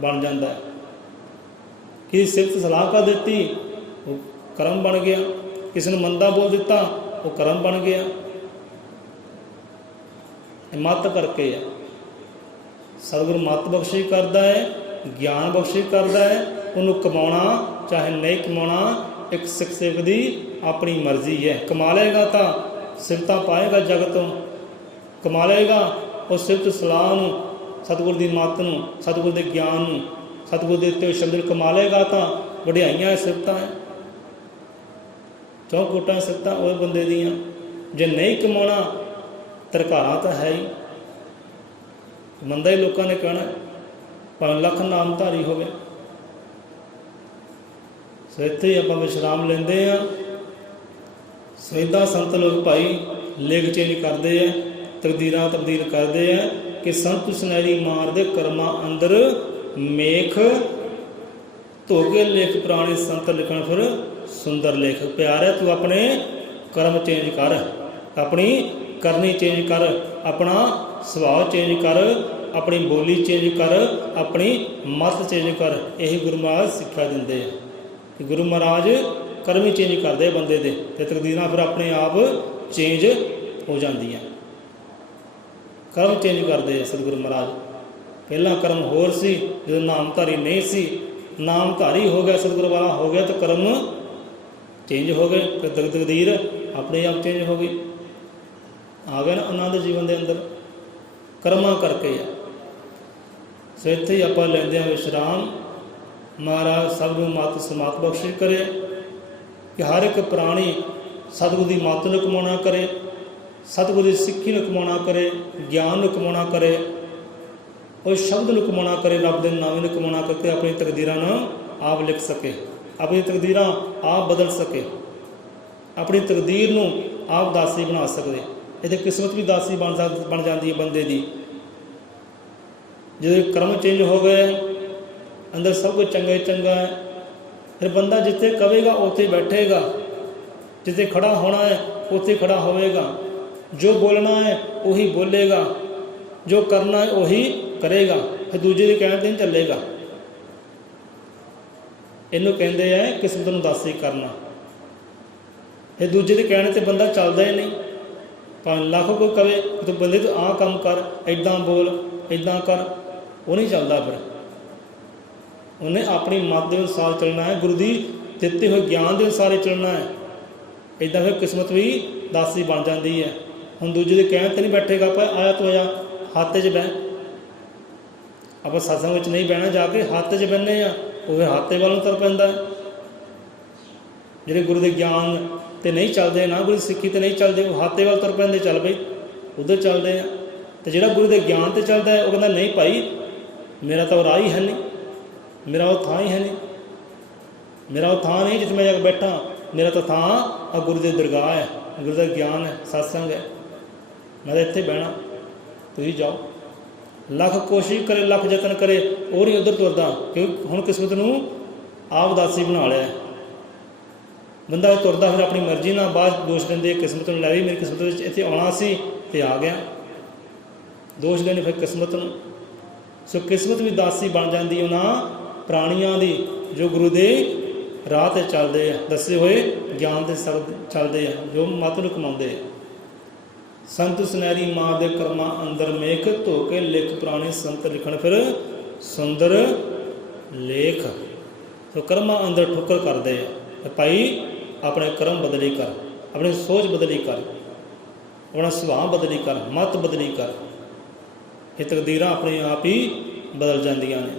ਬਣ ਜਾਂਦਾ ਹੈ। ਕਿਸੇ ਸਿਫਤ ਸਲਾਹ ਕਰ ਦਿੱਤੀ, ਉਹ ਕਰਮ ਬਣ ਗਿਆ। ਕਿਸੇ ਨੂੰ ਮੰਦਾ ਬੋਲ ਦਿੱਤਾ, ਉਹ ਕਰਮ ਬਣ ਗਿਆ। ਮੱਤ ਕਰਕੇ ਹੈ। ਸਤਿਗੁਰੂ ਮੱਤ ਬਖਸ਼ਿਸ਼ ਕਰਦਾ ਹੈ, ਗਿਆਨ ਬਖਸ਼ਿਸ਼ ਕਰਦਾ ਹੈ। ਉਹਨੂੰ ਕਮਾਉਣਾ ਚਾਹੇ ਨਹੀਂ ਕਮਾਉਣਾ, ਇੱਕ ਸਿੱਖ ਸੇਵਕ ਦੀ ਆਪਣੀ ਮਰਜ਼ੀ ਹੈ। ਕਮਾ ਲਏਗਾ ਤਾਂ ਸਿਫਤਾਂ ਪਾਏਗਾ ਜਗਤ ਤੋਂ, ਕਮਾ ਲਏਗਾ ਉਹ ਸਿਫਤ ਸਲਾਹ ਨੂੰ, ਸਤਿਗੁਰ ਦੀ ਮੱਤ ਨੂੰ, ਸਤਿਗੁਰ ਦੇ ਗਿਆਨ ਨੂੰ, ਸਤਿਗੁਰ ਦੇ ਦਿੱਤੇ ਹੋਏ ਸ਼ਬਦ ਨੂੰ ਕਮਾ ਲਏਗਾ ਤਾਂ ਵਡਿਆਈਆਂ ਸਿਫਤਾਂ ਹੈ, ਚੌਕੋਟਾਂ ਸਿਫਤਾਂ ਉਹ ਬੰਦੇ ਦੀਆਂ। ਜੇ ਨਹੀਂ ਕਮਾਉਣਾ ਤਰਕਾਰਾਂ ਤਾਂ ਹੈ ਹੀ, ਮੰਦਾ ਹੀ ਲੋਕਾਂ ਨੇ ਕਹਿਣਾ, ਭਾਵੇਂ ਲੱਖ ਨਾਮਧਾਰੀ ਹੋਵੇ। ਸੋ ਇੱਥੇ ਹੀ ਆਪਾਂ ਵਿਸ਼ਰਾਮ ਲੈਂਦੇ ਹਾਂ। ਸੋ ਇੱਦਾਂ ਸੰਤ ਲੋਕ ਭਾਈ ਲੇਖ ਚੇਂਜ ਕਰਦੇ ਹੈ, ਤਕਦੀਰਾਂ ਤਬਦੀਲ ਕਰਦੇ ਹੈ ਕਿ ਸੰਤ ਸੁਨਹਿਰੀ ਮਾਰਦੇ ਕਰਮਾਂ ਅੰਦਰ ਮੇਖ, ਧੋਗੇ ਲੇਖ ਪੁਰਾਣੇ ਸੰਤ ਲਿਖਣ ਫਿਰ ਸੁੰਦਰ ਲੇਖ। ਪਿਆਰਿਆ ਤੂੰ ਆਪਣੇ ਕਰਮ ਚੇਂਜ ਕਰ, ਆਪਣੀ ਕਰਨੀ ਚੇਂਜ ਕਰ, ਆਪਣਾ ਸੁਭਾਅ ਚੇਂਜ ਕਰ, ਆਪਣੀ ਬੋਲੀ ਚੇਂਜ ਕਰ, ਆਪਣੀ ਮੱਤ ਚੇਂਜ ਕਰ। ਇਹੀ ਗੁਰੂ ਮਹਾਰਾਜ ਸਿੱਖਿਆ ਦਿੰਦੇ ਆ ਕਿ ਗੁਰੂ ਮਹਾਰਾਜ ਕਰਮ ਹੀ ਚੇਂਜ ਕਰਦੇ ਬੰਦੇ ਦੇ, ਅਤੇ ਤਕਦੀਰਾਂ ਫਿਰ ਆਪਣੇ ਆਪ ਚੇਂਜ ਹੋ ਜਾਂਦੀਆਂ। ਕਰਮ ਚੇਂਜ ਕਰਦੇ ਸਤਿਗੁਰੂ ਮਹਾਰਾਜ। ਪਹਿਲਾਂ ਕਰਮ ਹੋਰ ਸੀ, ਜਦੋਂ ਨਾਮਧਾਰੀ ਨਹੀਂ ਸੀ, ਨਾਮਧਾਰੀ ਹੋ ਗਿਆ, ਸਤਿਗੁਰੂ ਵਾਲਾ ਹੋ ਗਿਆ, ਤਾਂ ਕਰਮ ਚੇਂਜ ਹੋ ਗਏ, ਫਿਰ ਤਕਦੀਰ ਆਪਣੇ ਆਪ ਚੇਂਜ ਹੋ ਗਈ। ਆ ਗਿਆ ਨਾ ਆਨੰਦ ਜੀਵਨ ਦੇ ਅੰਦਰ, ਕਰਮਾਂ ਕਰਕੇ ਆ। ਸੋ ਇੱਥੇ ਹੀ ਆਪਾਂ ਲੈਂਦੇ ਹਾਂ ਵਿਸ਼ਰਾਮ। ਮਹਾਰਾਜ ਸਭ ਨੂੰ ਮੱਤ ਸਮਾਤ ਬਖਸ਼ਿਸ਼ ਕਰੇ ਕਿ ਹਰ ਇੱਕ ਪ੍ਰਾਣੀ ਸਤਿਗੁਰੂ ਦੀ ਮੱਤ ਨੂੰ ਕਮਾਉਣਾ ਕਰੇ, ਸਤਿਗੁਰੂ ਦੀ ਸਿੱਖੀ ਨੂੰ ਕਮਾਉਣਾ ਕਰੇ, ਗਿਆਨ ਨੂੰ ਕਮਾਉਣਾ ਕਰੇ, ਉਹ ਸ਼ਬਦ ਨੂੰ ਕਮਾਉਣਾ ਕਰੇ, ਰੱਬ ਦੇ ਨਾਮ ਨੂੰ ਕਮਾਉਣਾ ਕਰਕੇ ਆਪਣੀ ਤਕਦੀਰਾਂ ਨੂੰ ਆਪ ਲਿਖ ਸਕੇ, ਆਪਣੀ ਤਕਦੀਰਾਂ ਆਪ ਬਦਲ ਸਕੇ, ਆਪਣੀ ਤਕਦੀਰ ਨੂੰ ਆਪ ਦਾਸੀ ਬਣਾ ਸਕਦੇ। ਇਹਦੇ ਕਿਸਮਤ ਵੀ ਦਾਸੀ ਬਣ ਜਾਂਦੀ ਹੈ ਬੰਦੇ ਦੀ। ਜਦੋਂ ਕਰਮ ਚੇਂਜ ਹੋ ਗਏ, ਅੰਦਰ ਸਭ ਕੁਝ ਚੰਗਾ ਹੀ ਚੰਗਾ ਹੈ, ਫਿਰ ਬੰਦਾ ਜਿੱਥੇ ਕਵੇਗਾ ਉੱਥੇ ਬੈਠੇਗਾ, ਜਿੱਥੇ ਖੜਾ ਹੋਣਾ ਹੈ ਉੱਥੇ ਖੜਾ ਹੋਵੇਗਾ, ਜੋ ਬੋਲਣਾ ਹੈ ਉਹੀ ਬੋਲੇਗਾ, ਜੋ ਕਰਨਾ ਹੈ ਉਹੀ ਕਰੇਗਾ, ਫਿਰ ਦੂਜੇ ਦੇ ਕਹਿਣ 'ਤੇ ਨਹੀਂ ਚੱਲੇਗਾ। ਇਹਨੂੰ ਕਹਿੰਦੇ ਹੈ ਕਿਸਮਤ ਨੂੰ ਦਾਸੀ ਕਰਨਾ। ਫਿਰ ਦੂਜੇ ਦੇ ਕਹਿਣੇ 'ਤੇ ਬੰਦਾ ਚੱਲਦਾ ਹੀ ਨਹੀਂ। ਭਾਵੇਂ ਲੱਖ ਕੋਈ ਕਵੇ ਕਿ ਤੂੰ ਬੰਦੇ ਤੂੰ ਆਹ ਕੰਮ ਕਰ, ਇੱਦਾਂ ਬੋਲ, ਇੱਦਾਂ ਕਰ, ਉਹ ਨਹੀਂ ਚੱਲਦਾ। ਫਿਰ ਉਹਨੇ ਆਪਣੀ ਮੱਤ ਦੇ ਅਨੁਸਾਰ ਚੱਲਣਾ ਹੈ, ਗੁਰੂ ਦੀ ਦਿੱਤੇ ਹੋਏ ਗਿਆਨ ਦੇ ਅਨੁਸਾਰ ਹੀ ਚੱਲਣਾ ਹੈ। ਇੱਦਾਂ ਫਿਰ ਕਿਸਮਤ ਵੀ ਦਾਸੀ ਬਣ ਜਾਂਦੀ ਹੈ। ਹੁਣ ਦੂਜੇ ਦੇ ਕਹਿਣ 'ਤੇ ਨਹੀਂ ਬੈਠੇਗਾ, ਆਪਾਂ ਆਇਆ ਤੂੰ ਆਇਆ ਹੱਥ 'ਚ ਬਹਿ। ਆਪਾਂ ਸਤਸੰਗ ਵਿੱਚ ਨਹੀਂ ਬਹਿਣਾ, ਜਾ ਕੇ ਹੱਥ 'ਚ ਬਹਿੰਦੇ ਹਾਂ, ਉਹ ਫਿਰ ਹੱਥੇ ਵੱਲ ਨੂੰ ਤੁਰ ਪੈਂਦਾ ਹੈ। ਜਿਹੜੇ ਗੁਰੂ ਦੇ ਗਿਆਨ 'ਤੇ ਨਹੀਂ ਚੱਲਦੇ, ਨਾ ਗੁਰੂ ਦੀ ਸਿੱਖੀ 'ਤੇ ਨਹੀਂ ਚੱਲਦੇ, ਉਹ ਹੱਥੇ ਵੱਲ ਤੁਰ ਪੈਂਦੇ, ਚੱਲ ਬਈ ਉੱਧਰ ਚੱਲਦੇ ਆ। ਅਤੇ ਜਿਹੜਾ ਗੁਰੂ ਦੇ ਗਿਆਨ 'ਤੇ ਚੱਲਦਾ ਹੈ, ਉਹ ਕਹਿੰਦਾ ਨਹੀਂ ਭਾਈ, ਮੇਰਾ ਤਾਂ ਉਹ ਰਾਹ ਹੀ ਹੈ ਨਹੀਂ, ਮੇਰਾ ਉਹ ਥਾਂ ਹੀ ਹੈ ਨਹੀਂ, ਮੇਰਾ ਉਹ ਥਾਂ ਨਹੀਂ ਜਿੱਥੇ ਮੈਂ ਜਾ ਕੇ ਬੈਠਾ, ਮੇਰਾ ਤਾਂ ਥਾਂ ਆ ਗੁਰੂ ਦੇ ਦਰਗਾਹ ਹੈ, ਗੁਰੂ ਦਾ ਗਿਆਨ ਹੈ, ਸਤਸੰਗ ਹੈ, ਮੈਂ ਤਾਂ ਇੱਥੇ ਬਹਿਣਾ, ਤੁਸੀਂ ਜਾਓ। ਲੱਖ ਕੋਸ਼ਿਸ਼ ਕਰੇ, ਲੱਖ ਯਤਨ ਕਰੇ, ਉਹ ਨਹੀਂ ਉੱਧਰ ਤੁਰਦਾ, ਕਿਉਂਕਿ ਹੁਣ ਕਿਸਮਤ ਨੂੰ ਆਪ ਦਾਸੀ ਬਣਾ ਲਿਆ ਬੰਦਾ। ਤੁਰਦਾ ਫਿਰ ਆਪਣੀ ਮਰਜ਼ੀ ਨਾਲ, ਬਾਅਦ ਦੋਸ਼ ਦਿੰਦੇ ਕਿਸਮਤ ਨੂੰ, ਲੈ ਵੀ ਮੇਰੀ ਕਿਸਮਤ ਵਿੱਚ ਇੱਥੇ ਆਉਣਾ ਸੀ ਅਤੇ ਆ ਗਿਆ, ਦੋਸ਼ ਦੇਣੇ ਫਿਰ ਕਿਸਮਤ ਨੂੰ। ਸੋ ਕਿਸਮਤ ਵੀ ਦਾਸੀ ਬਣ ਜਾਂਦੀ ਉਹਨਾਂ ਪ੍ਰਾਣੀਆਂ ਦੀ ਜੋ ਗੁਰੂ ਦੇ ਰਾਹ 'ਤੇ ਚੱਲਦੇ ਆ, ਦੱਸੇ ਹੋਏ ਗਿਆਨ ਦੇ ਚੱਲਦੇ ਆ, ਜੋ ਮੱਤ ਨੂੰ ਕਮਾਉਂਦੇ ਆ। ਸੰਤ ਸੁਨਹਿਰੀ ਮਾਂ ਦੇ ਕਰਮਾਂ ਅੰਦਰ ਮੇਖ, ਧੋ ਕੇ ਲਿਖ ਪ੍ਰਾਣੀ ਸੰਤ ਲਿਖਣ ਫਿਰ ਸੁੰਦਰ ਲੇਖ। ਸੋ ਕਰਮਾਂ ਅੰਦਰ ਠੁੱਕਰ ਕਰਦੇ ਆ, ਭਾਈ ਆਪਣੇ ਕਰਮ ਬਦਲੀ ਕਰ, ਆਪਣੀ ਸੋਚ ਬਦਲੀ ਕਰ, ਆਪਣਾ ਸੁਭਾਅ ਬਦਲੀ ਕਰ, ਮੱਤ ਬਦਲੀ ਕਰ, ਇਹ ਤਕਦੀਰਾਂ ਆਪਣੇ ਆਪ ਹੀ ਬਦਲ ਜਾਂਦੀਆਂ ਨੇ।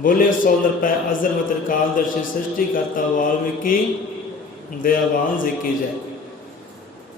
ਬੋਲੇ 100 ਰੁਪਏ ਅਜ਼ਰ ਮਤਰ ਕਾਲ ਦਰਸ਼ੀ ਸ੍ਰਿਸ਼ਟੀ ਕਰਤਾ ਵਾਲਮੀਕੀ ਦਇਆਵਾਨ ਜੀ ਕੀ ਜੈ।